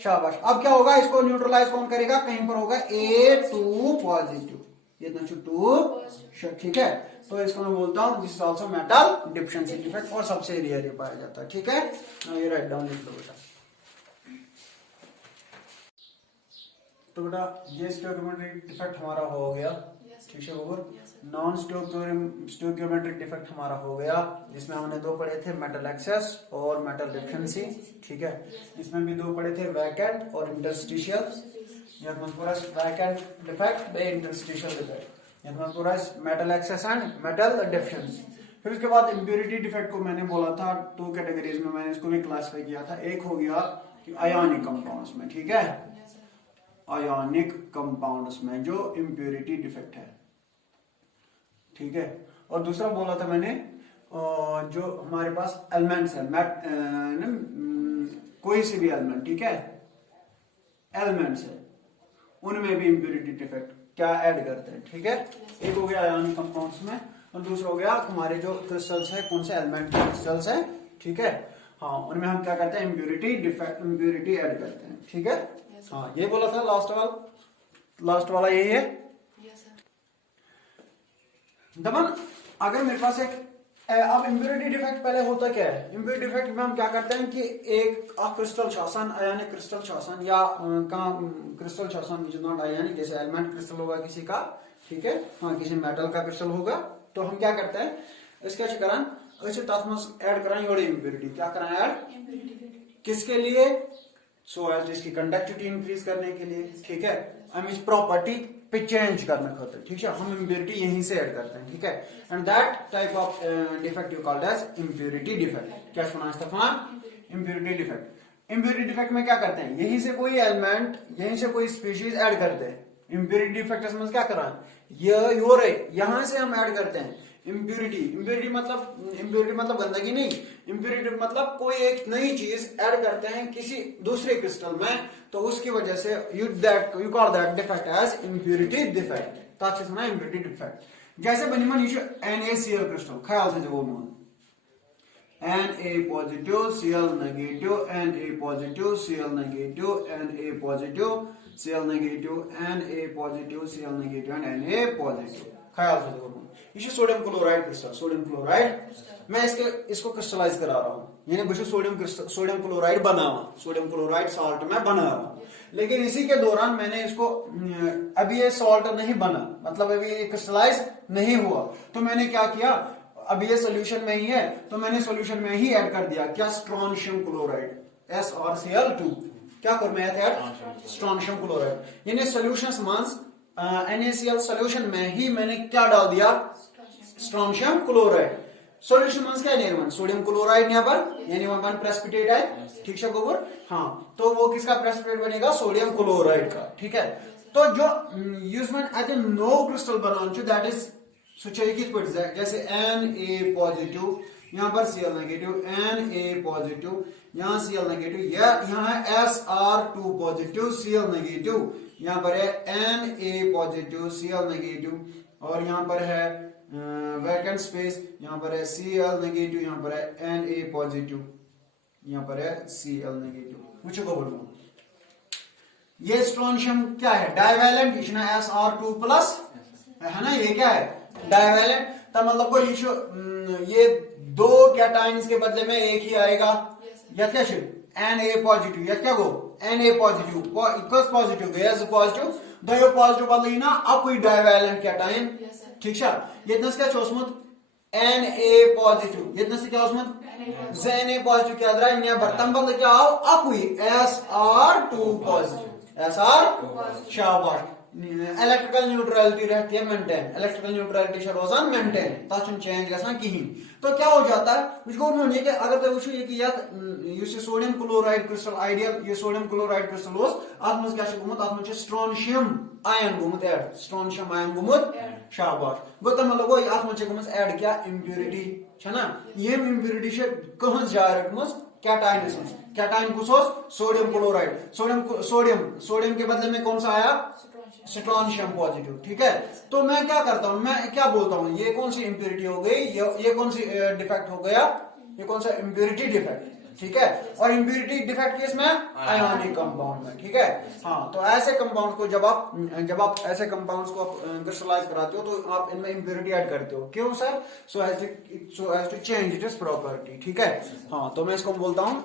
शाबाश अब क्या होगा इसको न्यूट्रलाइज कौन करेगा कहीं पर होगा A2 पॉजिटिव ये 2 ठीक है तो इसको मैं बोलता हूँ this is also metal deficiency defect और सबसे रेयर पाया जाता है ठीक है ये राइट डाउन लिख लो बेटा तो बेटा ये स्टोइकोमेट्रिक डिफेक्ट हमारा हो गया ठीक है और नॉन स्टोइकोमेट्रिक डिफेक्ट हमारा हो गया जिसमें हमने दो पढ़े थे मेटल एक्सेस और मेटल डेफिशिएंसी ठीक है इसमें भी दो पढ़े थे वैकेंट और इंटरस्टिशियल वैकेंट डिफेक्ट बे interstitial defect metal excess and metal deficiency फिर उसके बाद इम्प्योरिटी डिफेक्ट को मैंने बोला था 2 कैटेगरीज में मैंने इसको भी क्लासिफाई किया था एक हो गया आयोनिक कंपाउंड्स में ठीक है आयोनिक कंपाउंड्स में जो इम्प्योरिटी डिफेक्ट है ठीक है और दूसरा बोला था मैंने जो हमारे पास एलिमेंट्स है कोई से भी एलिमेंट ठीक है एलिमेंट्स है उनमें भी इम्प्योरिटी डिफेक्ट क्या ऐड करते हैं ठीक है एक हो गया आयोनिक कंपाउंड्स में और दूसरा हो गया हमारे जो क्रिस्टल्स है कौन से एलिमेंट के क्रिस्टल्स है ठीक है हाँ उनमें हम क्या करते हैं इम्प्योरिटी ऐड करते हैं ठीक है हाँ ये बोला था लास्ट वाला यही है दमन अगर मेरे पास एक अब इम्प्योरिटी डिफेक्ट पहले होता क्या है इम्प्योरिटी डिफेक्ट में हम क्या करते हैं कि एक क्रिस्टल शासन आयनिक क्रिस्टल शासन या क्रिस्टल शासन विच इज नॉट आयनिक जैसे एलिमेंट क्रिस्टल होगा किसी का ठीक है हाँ किसी मेटल का क्रिस्टल होगा तो हम क्या करते हैं इसका करान ऐड कराएं इम्प्योरिटी क्या कराएं ऐड किसके लिए सो एज इसकी कंडक्टिविटी इंक्रीज करने के लिए ठीक है हम इस प्रॉपर्टी पे चेंज करने खातिर ठीक है हम इम्प्योरिटी यहीं से ऐड करते हैं ठीक है and that type of defect you called as impurity defect क्या सुना इम्प्योरिटी डिफेक्ट में क्या करते हैं यहीं से कोई एलिमेंट यहीं से कोई स्पीशीज ऐड करते हैं इम्प्योरिटी डिफेक्ट में क्या करा यहां से हम ऐड करते हैं इम्प्योरिटी मतलब गंदगी नहीं इम्प्योरिटी मतलब कोई एक नई चीज ऐड करते हैं किसी दूसरे क्रिस्टल में तो उसकी वजह से you call that defect as impurity defect ताकि सुना इम्प्योरिटी डिफेक्ट जैसे बनीमन ये NaCl क्रिस्टल ख्याल से वो मोन Na positive Cl negative Na positive Cl negative Na positive Cl negative Na positive Cl negative and Na positive ख्याल से ये sodium chloride crystal sodium chloride मैं इसको क्रिस्टलाइज करा रहा हूं यानी बस सोडियम क्लोराइड बनावा, सोडियम क्लोराइड सॉल्ट में बनावा। लेकिन इसी के दौरान मैंने इसको अभी ये सॉल्ट नहीं बना, मतलब अभी ये क्रिस्टलाइज नहीं हुआ, तो मैंने क्या किया, अभी ये सोल्यूशन में ही है तो मैंने सोल्यूशन में ही ऐड कर दिया क्या, स्ट्रोंशियम क्लोराइड, SrCl2। क्या कर मैं ऐड स्ट्रोंशियम क्लोराइड, यानी सोल्यूशन मंस NaCl सोल्यूशन में ही मैंने क्या डाल दिया, स्ट्रोंशियम क्लोराइड। सोल्यूशन मंस क्या है, सोडियम क्लोराइड यहाँ पर, यानी वहां पर प्रेसिपिटेट है, ठीक है गोबर। हाँ, तो वो किसका प्रेसिपिटेट बनेगा, सोडियम क्लोराइड का, ठीक है। तो जो यूजमेंट एट नो क्रिस्टल बनाना दैट इज जैसे Na पॉजिटिव, यहाँ पर Cl नेगेटिव, Na पॉजिटिव, यहाँ Cl नेगेटिव, यहाँ है Sr2 पॉजिटिव, Cl नेगेटिव, यहाँ पर है Na पॉजिटिव, Cl नेगेटिव, और यहाँ पर है वैकेंट स्पेस, यहाँ पर है Cl नेगेटिव, यहाँ पर है Na पॉजिटिव, यहाँ पर है Cl नेगेटिव। मुझे को बोलूं ये स्ट्रोंशियम क्या है, डाइवैलेंट, Sr2 प्लस है ना, ये क्या है डाइवैलेंट। तो मतलब को ये दो कैटाइंस के बदले में एक ही आएगा, या क्या Na पॉजिटिव, या क्या गो Na पॉजिटिव, कस पॉजिटिव गो पॉजिटिव, दो पॉजिटिव बदल ना अकुई डाइवैलेंट कैटाइन, ठीक है। यतनस क्या Na पॉजिटिव, यतनस क्या Na पॉजिटिव क्या द्रा इन बर्तन बदल क्या आओ अकुई Sr2 पॉजिटिव, Sr शाबाश। इलेक्ट्रिकल न्यूट्रलिटी रहती है मेंटेन, इलेक्ट्रिकल न्यूट्रलिटी रोजान मेंटेन, तक चेंज गसान कहीं। तो क्या हो जाता है मुझको उन्होंने कि अगर तुम वो ये सोडियम क्लोराइड क्रिस्टल आइडियल, ये सोडियम क्लोराइड क्रिस्टल अत मज क्या स्ट्रोंशियम आयन गुमुत ऐड, स्ट्रोंशियम आयन गुमुत शाबाश गो। तो मतलब गो अत मज ऐड क्या इम्प्यूरिटी है ना, यम इम्प्यूरिटी कह जाय रटमस कैटाइनस मज, कैटाइन कुछ सोडियम क्लोराइड, सोडियम के बदले में कौन सा आया, स्ट्रोंशियम पॉजिटिव, ठीक है। तो मैं क्या करता हूं, मैं क्या बोलता हूं, ये कौन सी इंप्योरिटी हो गई, ये कौन सी डिफेक्ट हो गया, ये कौन सा इंप्योरिटी डिफेक्ट, ठीक है। और इंप्योरिटी डिफेक्ट किस में, आयोनिक कंपाउंड में, ठीक है। हाँ, तो ऐसे कंपाउंड को जब आप ऐसे कंपाउंड्स को क्रिस्टलाइज कराते हो तो आप इनमें इंप्योरिटी ऐड करते हो, क्यों sir, so as to change its property, ठीक है। हाँ, तो मैं इसको बोलता हूं